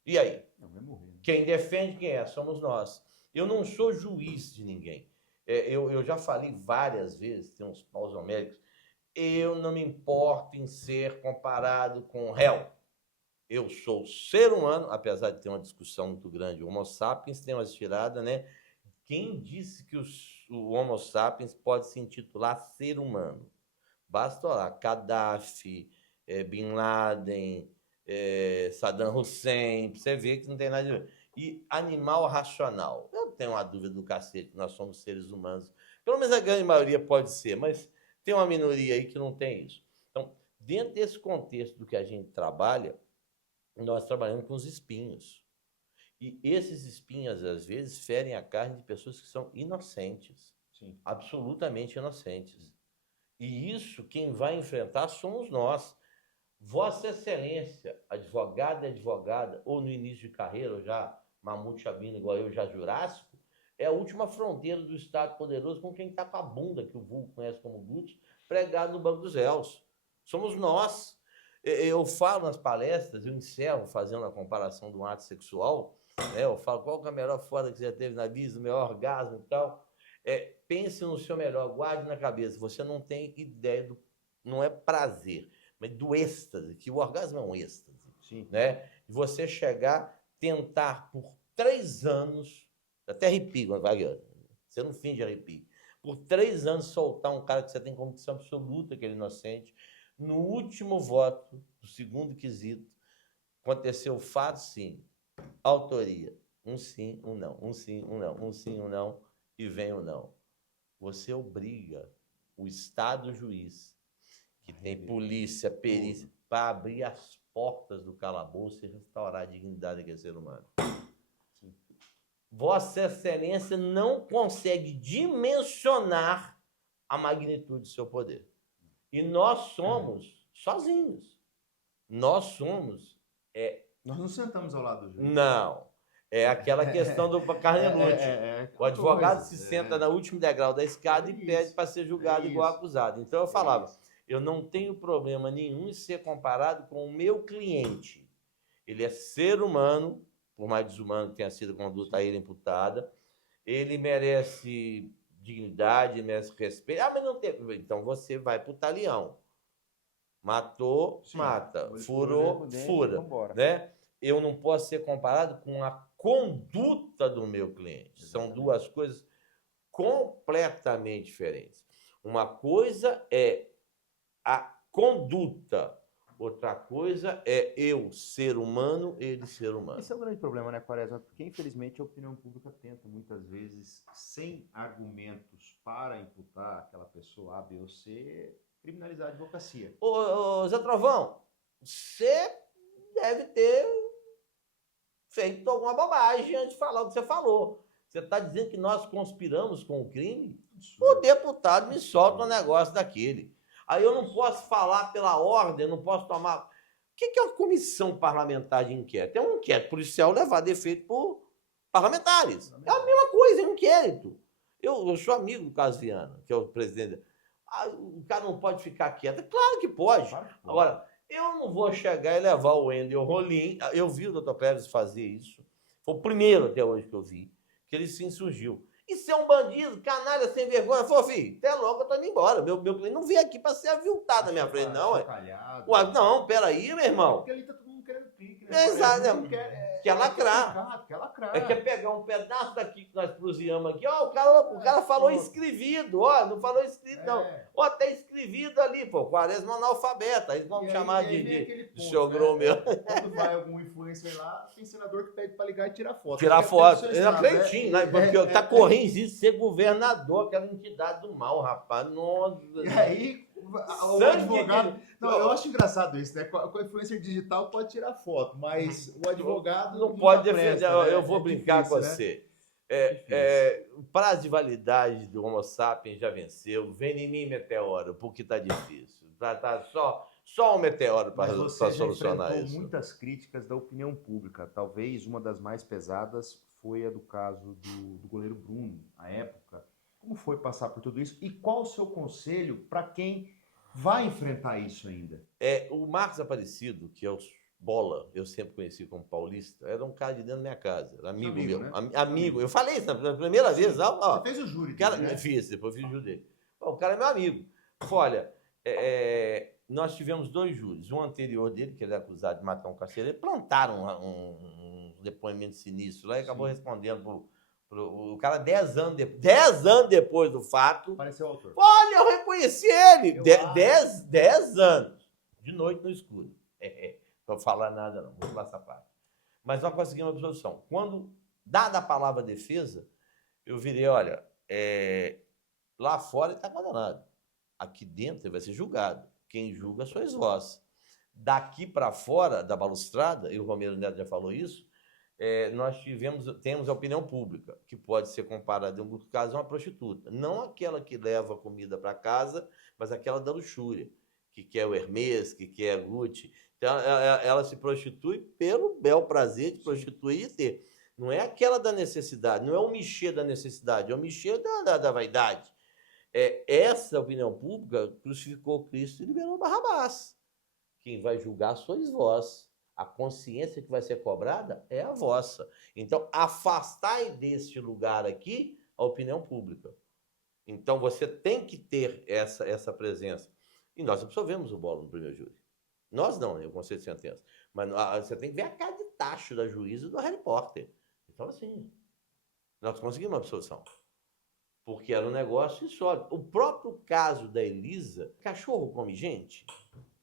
E aí? Vai morrer. Quem defende quem é? Somos nós. Eu não sou juiz de ninguém. Eu já falei várias vezes, tem uns paus homéricos, eu não me importo em ser comparado com o réu. Eu sou ser humano, apesar de ter uma discussão muito grande. O Homo sapiens tem uma estirada, né? Quem disse que o Homo sapiens pode se intitular ser humano? Basta olhar Gaddafi, Bin Laden, Saddam Hussein, pra você ver que não tem nada de ver. E animal racional. Eu tenho uma dúvida do cacete, nós somos seres humanos. Pelo menos a grande maioria pode ser, mas tem uma minoria aí que não tem isso. Então, dentro desse contexto do que a gente trabalha, nós trabalhamos com os espinhos. E esses espinhos, às vezes, ferem a carne de pessoas que são inocentes. Sim. Absolutamente inocentes. E isso, quem vai enfrentar somos nós. Vossa Excelência, advogado e advogada, ou no início de carreira, ou já mamute chavino, igual eu, já jurássico, é a última fronteira do Estado poderoso com quem está com a bunda, que o vulgo conhece como glúteo, pregado no banco dos réus. Somos nós. Eu falo nas palestras, eu encerro fazendo a comparação do ato sexual, né? Eu falo qual que é a melhor foda que você já teve na vida, o melhor orgasmo e tal. Pense no seu melhor, guarde na cabeça. Você não tem ideia não é prazer, mas do êxtase, que o orgasmo é um êxtase. Sim. Né? De você chegar, tentar por 3 anos, até arrepio quando vai, você não finge arrepio, por 3 anos soltar um cara que você tem convicção absoluta que ele é inocente. No último voto, do segundo quesito, aconteceu o fato, sim, autoria, um sim, um não, um sim, um não, um sim, um não, e vem o não. Você obriga o Estado juiz, que tem polícia, perícia, para abrir as portas do calabouço e restaurar a dignidade daquele ser humano. Sim. Vossa Excelência não consegue dimensionar a magnitude do seu poder. E nós somos sozinhos. Nós somos... Nós não sentamos ao lado do juiz. Não. É aquela questão do carne inútil. O advogado se senta no último degrau da escada e pede para ser julgado igual acusado. Então eu falava, eu não tenho problema nenhum em ser comparado com o meu cliente. Ele é ser humano, por mais desumano que tenha sido a conduta a ele imputada, ele merece dignidade, merece respeito. Ah, mas não tem... Então você vai para o talião. Matou, sim, mata. Furou, fura. Né? Eu não posso ser comparado com a conduta do meu cliente. Exatamente. São duas coisas completamente diferentes. Uma coisa é a conduta, outra coisa é eu, ser humano, ele, ser humano. Esse é o grande problema, né, Quaresma? Porque, infelizmente, a opinião pública tenta, muitas vezes, sem argumentos para imputar aquela pessoa A, B ou C, criminalizar a advocacia. Ô Zé Trovão, você deve ter feito alguma bobagem antes de falar o que você falou. Você está dizendo que nós conspiramos com o crime? O deputado me solta um negócio daquele. Aí eu não posso falar pela ordem, não posso tomar... O que é uma comissão parlamentar de inquérito? É um inquérito policial levado a efeito por parlamentares. É a mesma coisa, é um inquérito. Eu sou amigo do Carlos Viana, que é o presidente. O cara não pode ficar quieto. Claro que pode. Agora, eu não vou chegar e levar o Wendel Rolim. Eu vi o doutor Cleves fazer isso. Foi o primeiro até hoje que eu vi, que ele se insurgiu. Isso é um bandido, canalha, sem vergonha. Falou, filho, até logo eu tô indo embora. Meu cliente não veio aqui para ser aviltado na minha frente, não. Ué, não, peraí, meu irmão. Porque ali tá todo mundo querendo pique, né? Exato. Quer lacrar. Quer lacrar. Quer pegar um pedaço daqui que nós prusiamos aqui. Ó, o cara falou escrevido. Ó, não falou escrito, não. Ó, tá escrevido ali, pô. Quaresma é analfabeta. Aí vamos chamar de sogro meu. Quando vai algum influencer lá, tem senador que pede para ligar e tirar foto. Tirar foto. Eu acredito, né? Porque tá correndo de ser governador, aquela entidade do mal, rapaz. Nossa. E aí, o advogado... Não, eu acho engraçado isso, né? Com a influencer digital pode tirar foto, mas o advogado... Não pode defender. Né? Eu vou brincar difícil, com você. O prazo de validade do Homo sapiens já venceu. Vem em mim, meteoro, porque tá difícil. Tá só um meteoro para solucionar isso. Muitas críticas da opinião pública. Talvez uma das mais pesadas foi a do caso do goleiro Bruno, à época. Como foi passar por tudo isso? E qual o seu conselho para quem vai enfrentar isso ainda? O Marcos Aparecido, que é o Bola, eu sempre conheci como paulista, era um cara de dentro da minha casa, era amigo meu. Né? Amigo. Eu falei isso na primeira vez. Ó, você fez o júri. Cara, né? Depois fiz o júri dele. O cara é meu amigo. Olha, nós tivemos 2 júris. Um anterior dele, que ele é acusado de matar um carcereiro, plantaram um depoimento sinistro lá e acabou respondendo o cara 10 anos depois do fato. Apareceu o autor. Olha, eu reconheci ele. 10 anos de noite no escuro. Não falar nada não, vou passar a parte. Mas nós conseguimos uma absolvição. Quando, dada a palavra defesa, eu virei, olha, lá fora ele está condenado. Aqui dentro ele vai ser julgado. Quem julga sois vós. Daqui para fora da balustrada, e o Romero Neto já falou isso, nós temos a opinião pública, que pode ser comparada, em alguns casos, a uma prostituta. Não aquela que leva comida para casa, mas aquela da luxúria, que quer o Hermès, que quer a Gucci. Então, ela se prostitui pelo bel prazer de prostituir e ter. Não é aquela da necessidade, não é o Michê da necessidade, é o Michê da vaidade. Essa opinião pública crucificou Cristo e liberou Barrabás. Quem vai julgar sois vós. A consciência que vai ser cobrada é a vossa. Então, afastai deste lugar aqui a opinião pública. Então, você tem que ter essa presença. E nós absolvemos o Bola no primeiro júri. Nós não, né? O Conselho de Sentença. Mas você tem que ver a cara de tacho da juíza e do Harry Potter. Então, assim, nós conseguimos uma absolvição. Porque era um negócio insólito. O próprio caso da Elisa, cachorro come gente?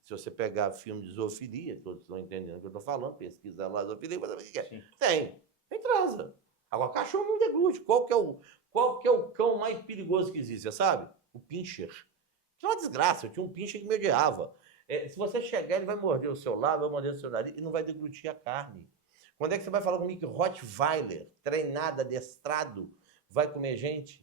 Se você pegar filme de zoofilia, todos estão entendendo o que eu estou falando, pesquisa lá zoofilia, mas sabe o que é? Tem transa. Agora, cachorro não deglute. Qual que é o cão mais perigoso que existe, você sabe? O pincher. Isso é uma desgraça, eu tinha um pincher que me odiava. Se você chegar, ele vai morder o seu lábio, vai morder o seu nariz e não vai deglutir a carne. Quando é que você vai falar comigo que Rottweiler, treinado, adestrado, vai comer gente?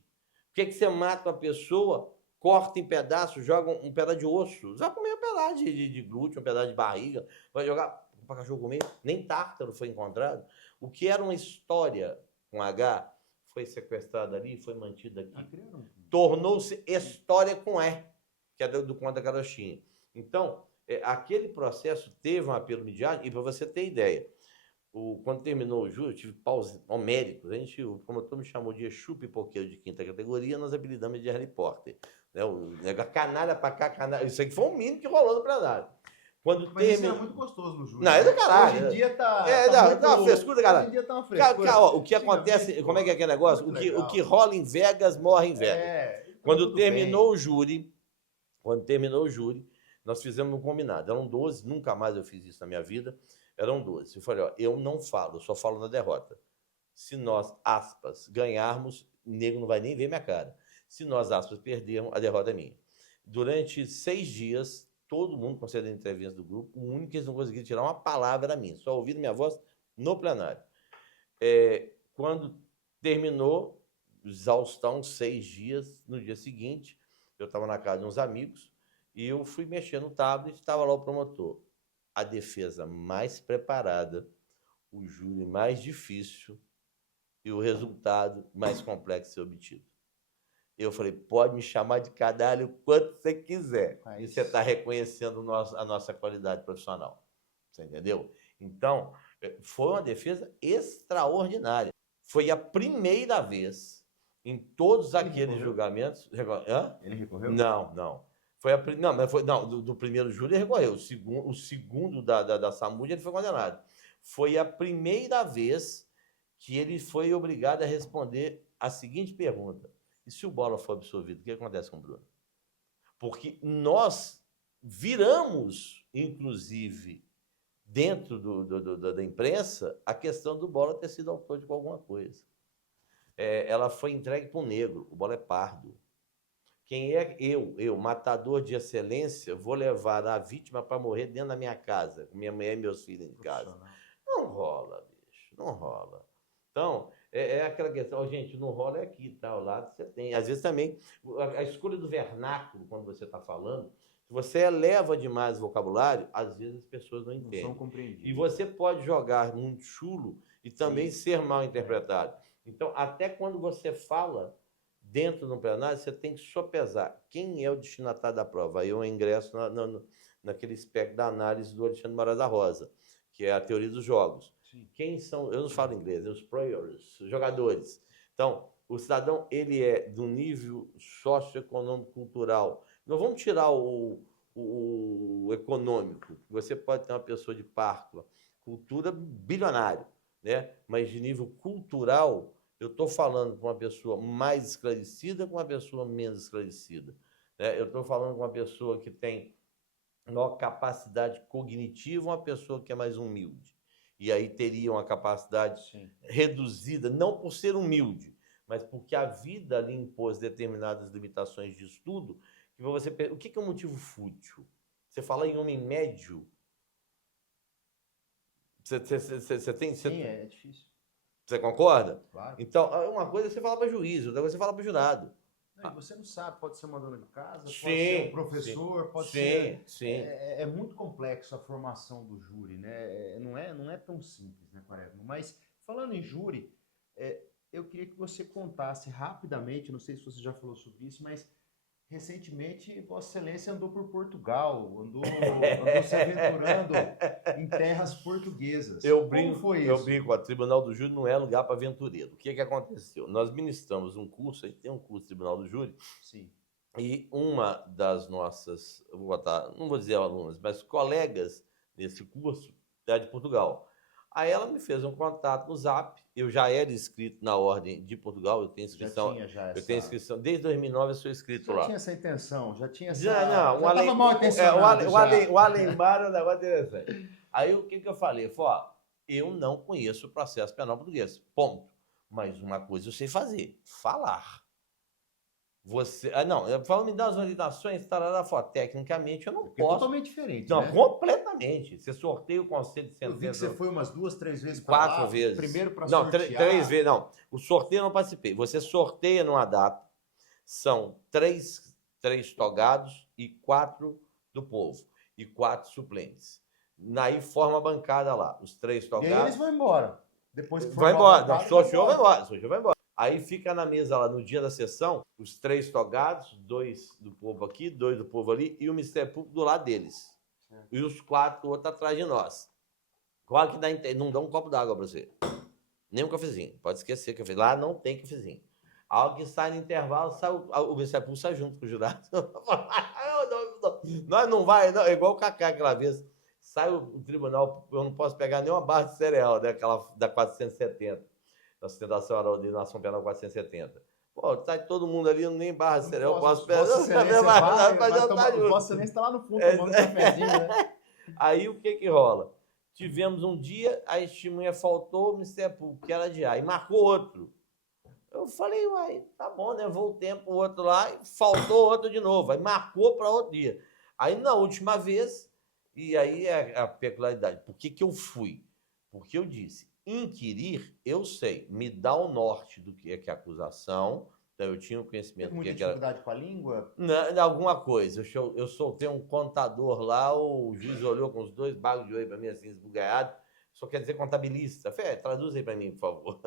Por que você mata uma pessoa, corta em pedaços, joga um pedaço de osso? Vai comer um pedaço de glúteo, um pedaço de barriga, vai jogar para cachorro comer? Nem tártaro foi encontrado. O que era uma história com H foi sequestrado ali, foi mantido aqui. Tornou-se história com E, que é do conto da carochinha. Então, aquele processo teve um apelo midiático, e para você ter ideia, quando terminou o júri, eu tive paus homéricos. O promotor me chamou de Exu Pipoqueiro de quinta categoria, nós apelidamos de Harry Potter. Né? Canalha pra cá, canalha. Isso aqui foi o mínimo que rolou no plenário. Mas isso era muito gostoso no júri. Não, é do caralho. Hoje em dia tá. Tá uma frescura, caralho. Hoje em dia tá uma frescura. O que acontece, como é que é aquele negócio? O que rola em Vegas, morre em Vegas. Quando terminou o júri, nós fizemos um combinado. Eram 12, nunca mais eu fiz isso na minha vida. Eram 12. Eu falei, eu não falo, eu só falo na derrota. Se nós, aspas, ganharmos, o nego não vai nem ver minha cara. Se nós, aspas, perdermos, a derrota é minha. Durante 6 dias, todo mundo concedendo entrevista do grupo, o único que eles não conseguiram tirar uma palavra era minha, só ouvindo minha voz no plenário. Quando terminou, exaustão, 6 dias, no dia seguinte, eu estava na casa de uns amigos e eu fui mexer no tablet, estava lá o promotor. A defesa mais preparada, o júri mais difícil e o resultado mais complexo de ser obtido. Eu falei, pode me chamar de canalha o quanto você quiser. E você está reconhecendo a nossa qualidade profissional. Você entendeu? Então, foi uma defesa extraordinária. Foi a primeira vez em todos aqueles julgamentos... Ele recorreu? Não. Do primeiro júri ele recorreu. O segundo da Samúdia ele foi condenado. Foi a primeira vez que ele foi obrigado a responder a seguinte pergunta. E se o Bola for absolvido, o que acontece com o Bruno? Porque nós viramos, inclusive, dentro da imprensa, a questão do Bola ter sido autor de alguma coisa. Ela foi entregue para um negro. O Bola é pardo. Quem é eu, matador de excelência, vou levar a vítima para morrer dentro da minha casa, com minha mulher e meus filhos em casa? Não rola, bicho, não rola. Então, aquela questão, gente, não rola aqui, tá? Ao lado você tem. Às vezes também, a escolha do vernáculo, quando você está falando, se você eleva demais o vocabulário, às vezes as pessoas não entendem. Não são compreendidas. E você pode jogar muito chulo e também ser mal interpretado. Então, até quando você fala dentro do plenário, você tem que sopesar quem é o destinatário da prova. Aí eu ingresso naquele espectro da análise do Alexandre Moraes da Rosa, que é a teoria dos jogos. Sim. Quem são, eu não falo inglês, os players, os jogadores. Então, o cidadão, ele é do nível socioeconômico cultural. Não vamos tirar o econômico. Você pode ter uma pessoa de parco, cultura bilionário, né? Mas de nível cultural, eu estou falando com uma pessoa mais esclarecida com uma pessoa menos esclarecida. Né? Eu estou falando com uma pessoa que tem maior capacidade cognitiva, uma pessoa que é mais humilde. E aí teria uma capacidade reduzida, não por ser humilde, mas porque a vida lhe impôs determinadas limitações de estudo. Que você, o que é um motivo fútil? Você fala em homem médio. Você tem. Sim, é difícil. Você concorda? Claro. Então, uma coisa é você falar para juiz, outra coisa é você falar para jurado. Não, você não sabe, pode ser uma dona de casa, Sim, pode ser um professor, sim, pode sim, ser. Sim. É muito complexo a formação do júri, né? Não é tão simples, né, Quaresma? Mas falando em júri, eu queria que você contasse rapidamente, não sei se você já falou sobre isso, mas recentemente Vossa Excelência andou por Portugal, andou se aventurando em terras portuguesas. Como foi isso? Eu brinco, o Tribunal do Júri não é lugar para aventureiro. O que aconteceu? Nós ministramos um curso, aí tem um curso do Tribunal do Júri. Sim. E uma das nossas, eu vou botar, não vou dizer alunas, mas colegas desse curso é de Portugal. Aí ela me fez um contato no Zap. Eu já era inscrito na Ordem de Portugal, eu tenho inscrição. Eu tenho inscrição desde 2009, eu sou inscrito lá. Já tinha essa intenção, já tinha essa. Já estava mal intencionado. O Alemar é um negócio interessante. Aí o que eu falei? Eu falei, ó, eu não conheço o processo penal português. Ponto. Mas uma coisa eu sei fazer: falar. Você. Não, eu falo, me dá as orientações, tarará, tecnicamente eu não posso. É totalmente diferente. Não, né? Completamente. Você sorteia o conselho de sentença. Eu vi que você foi umas 2, 3 vezes para 4 vezes. Primeiro para sortear. Não, 3 vezes, não. O sorteio eu não participei. Você sorteia numa data, são 3 togados e 4 do povo. E 4 suplentes. Aí forma a bancada lá. Os 3 togados. E aí eles vão embora. Depois que vai embora. Não, sorteou, vai embora. Sorteou, vai embora. Aí fica na mesa lá no dia da sessão, os 3 togados, 2 do povo aqui, 2 do povo ali, e o Ministério Público do lado deles. E os 4 outros atrás de nós. Claro que não dá um copo d'água para você. Nem um cafezinho. Pode esquecer que lá não tem cafezinho. A hora que sai no intervalo, o Ministério Público sai junto com o jurado. Nós não vai, não. É igual o Cacá aquela vez. Sai o tribunal, eu não posso pegar nenhuma barra de cereal, né? Aquela da 470. Da sustentação oral de nação penal 470. Pô, sai todo mundo ali, nem barra de cereal, eu posso pegar. Vossa Excelência está lá no fundo tomando um cafezinho, né? Aí o que rola? Tivemos um dia, a testemunha faltou, o Ministério Público quer adiar, e marcou outro. Eu falei, uai, tá bom, né? Voltei pro outro lá, e faltou outro de novo. Aí marcou para outro dia. Aí na última vez, e aí é a peculiaridade. Por que eu fui? Porque eu disse, inquirir, eu sei, me dá o norte do que é acusação. Então eu tinha o conhecimento. Tem muita dificuldade com a língua? Não, alguma coisa. Eu soltei um contador lá, o juiz olhou com os 2 bagos de olho para mim, assim, esbugalhado. Só quer dizer contabilista. Falei, traduz aí para mim, por favor.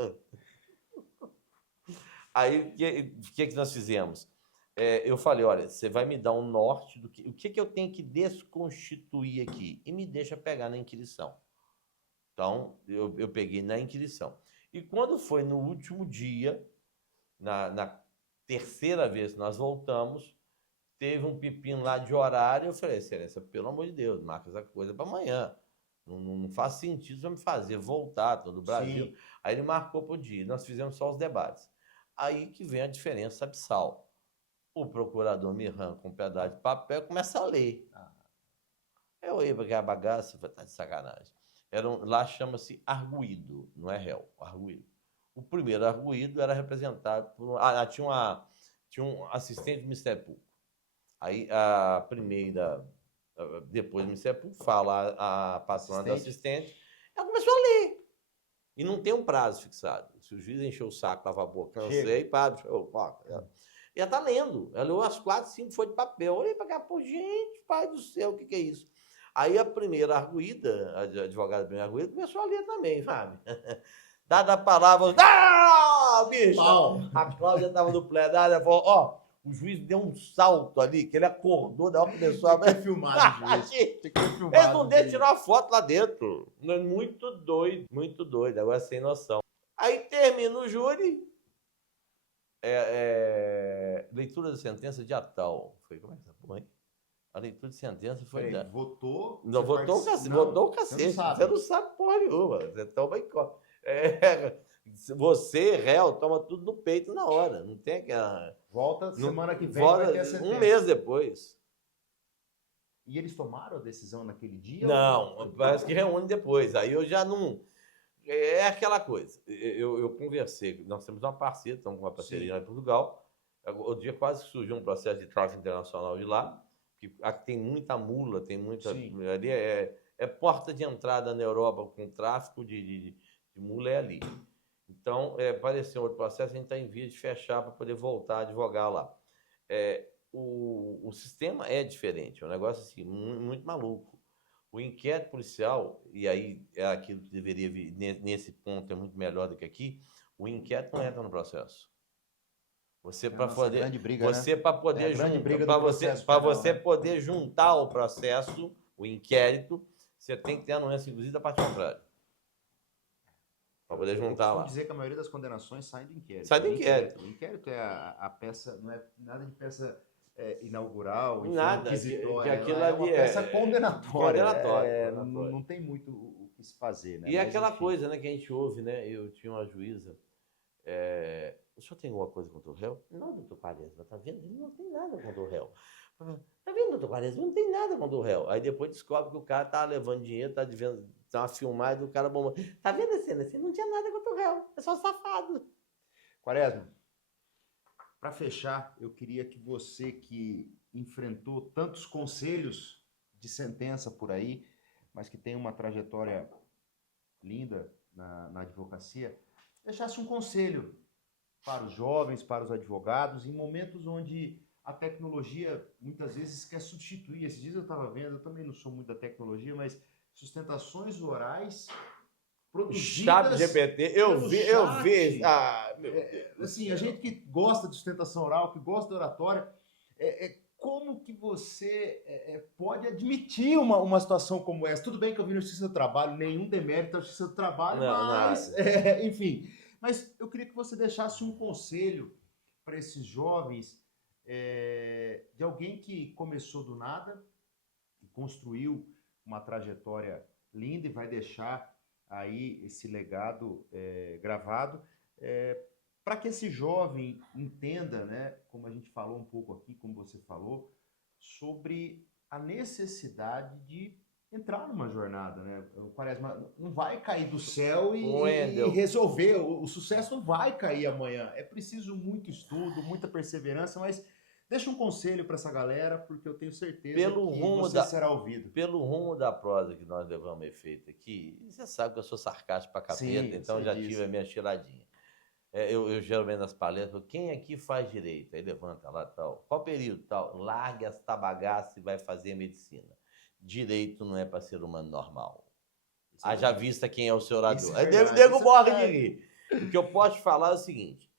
Aí o que nós fizemos? Eu falei, olha, você vai me dar um norte do que. O que eu tenho que desconstituir aqui? E me deixa pegar na inquirição. Então, eu peguei na inquirição. E quando foi no último dia, na terceira vez que nós voltamos, teve um pepino lá de horário. Eu falei, Excelência, pelo amor de Deus, marca essa coisa para amanhã. Não faz sentido você me fazer voltar todo o Brasil. Sim. Aí ele marcou para o dia. Nós fizemos só os debates. Aí que vem a diferença abissal. O procurador me arranca um pedaço de papel e começa a ler. Eu olhei para aquela bagaça e falei, tá de sacanagem. Lá chama-se arguído, não é réu, arguído. O primeiro arguído era representado por... tinha um assistente do Ministério Público. Aí a primeira, depois do Ministério Público, fala a patrona da assistente, ela começou a ler. E não tem um prazo fixado. Se o juiz encheu o saco, lava a boca, cansei, para, e ela está lendo. Ela leu as 4, 5 folhas de papel. Eu olhei para cá, pô, gente, pai do céu, o que é isso? Aí a primeira arguída, a advogada primeira arguída, começou a ler também, sabe? Dada a palavra, bicho! A Cláudia estava no plenário, ela falou, ó, o juiz deu um salto ali, que ele acordou, da hora começou a... Tem que filmar, juiz. Tem que filmar. Eles não deixam tirar uma foto lá dentro. Muito doido, agora sem noção. Aí termina o júri, leitura da sentença de Atal. Foi, como é que essa porra, hein? A leitura de sentença foi... Votou? Não, votou o cacete. Votou o cacete. Você não sabe porra nenhuma. Você toma em conta. Você, réu, toma tudo no peito na hora. Não tem aquela... Volta semana que vem, vai ter a sentença. Um mês depois. E eles tomaram a decisão naquele dia? Não, parece que reúne depois. Aí eu já não... É aquela coisa. Eu conversei, nós temos uma parceria, estamos com uma parceria lá em Portugal. O dia quase que surgiu um processo de tráfico internacional de lá, que aqui tem muita mula, tem muita... Ali é porta de entrada na Europa com tráfico de mula é ali. Então, apareceu outro processo, a gente está em vias de fechar para poder voltar a advogar lá. O sistema é diferente, é um negócio assim, muito maluco. O inquérito policial, e aí é aquilo que deveria vir, nesse ponto é muito melhor do que aqui, o inquérito não entra no processo. Você para poder, grande briga, você né? para poder você poder juntar o processo, o inquérito, você tem que ter anuência, inclusive, da parte contrária. Para poder juntar lá. Dizer que a maioria das condenações saem do inquérito. Sai do inquérito. O inquérito é a peça, não é nada de peça inaugural, nada, inquisitória. Aquilo é uma peça condenatória. Condenatória. Não tem muito o que se fazer, né? E é aquela coisa, né, que a gente ouve, né? Eu tinha uma juíza. O senhor tem alguma coisa contra o réu? Não, doutor Quaresma, tá vendo? Ele não tem nada contra o réu. Tá vendo, doutor Quaresma? Não tem nada contra o réu. Aí depois descobre que o cara tá levando dinheiro, tá devendo, tá uma filmagem do cara bombando. Tá vendo a cena? Você não tinha nada contra o réu. É só safado. Quaresma, para fechar, eu queria que você que enfrentou tantos conselhos de sentença por aí, mas que tem uma trajetória linda na advocacia, deixasse um conselho para os jovens, para os advogados, em momentos onde a tecnologia muitas vezes quer substituir. Esses dias eu estava vendo, eu também não sou muito da tecnologia, mas sustentações orais produzidas... Chat GPT, eu vi. Assim, a gente que gosta de sustentação oral, que gosta de oratória, como que você pode admitir uma situação como essa? Tudo bem que eu vi no Justiça do Trabalho, nenhum demérito à Justiça do Trabalho, mas, enfim... Mas eu queria que você deixasse um conselho para esses jovens, de alguém que começou do nada, e construiu uma trajetória linda e vai deixar aí esse legado gravado, para que esse jovem entenda, né, como a gente falou um pouco aqui, como você falou, sobre a necessidade de entrar numa jornada, né? O Quaresma não vai cair do céu e resolver. O sucesso não vai cair amanhã. É preciso muito estudo, muita perseverança, mas deixa um conselho para essa galera, porque eu tenho certeza que você será ouvido. Pelo rumo da prosa que nós levamos efeito aqui, você sabe que eu sou sarcástico pra capeta, então já tive a minha tiradinha. Eu geralmente nas palestras, quem aqui faz direito? Aí levanta lá, tal. Qual período? Tal. Largue esta bagaça e vai fazer medicina. Direito não é para ser humano normal. Haja vista quem é o seu orador. Aí nego morre de rir. O que eu posso te falar é o seguinte: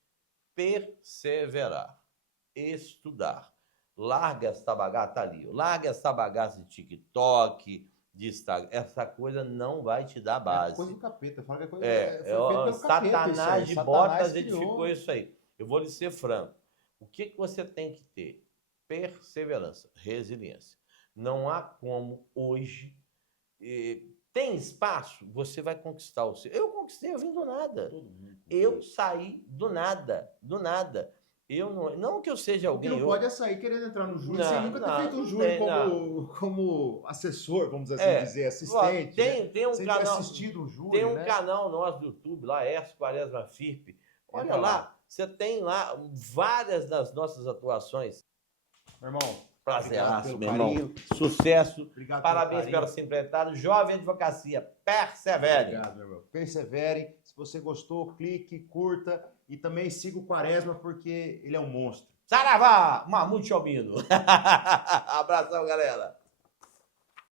perseverar, estudar. Larga essa bagaça, tá ali. Larga essa bagaça de TikTok, de Instagram. Essa coisa não vai te dar base. É coisa do capeta. Fala que coisa foi Satanás de botas edificou isso aí. Eu vou lhe ser franco. O que você tem que ter? Perseverança, resiliência. Não há como hoje. Tem espaço, você vai conquistar o seu. Eu conquistei, eu vim do nada. Eu saí do nada. Do nada. Eu não que eu seja alguém. Porque não pode sair querendo entrar no júri sem nunca ter feito um júri como assessor, vamos assim dizer, assistente. Tem um canal. Assistido um júri, tem um canal nosso do YouTube lá, Quaresma Firpe. Olha lá, você tem lá várias das nossas atuações. Meu irmão. Prazeraço, meu irmão. Sucesso. Obrigado. Parabéns pela sua empreitada. Jovem Advocacia, persevere. Obrigado, meu irmão. Persevere. Se você gostou, clique, curta e também siga o Quaresma porque ele é um monstro. Saravá! Mamute Albino. Abração, galera.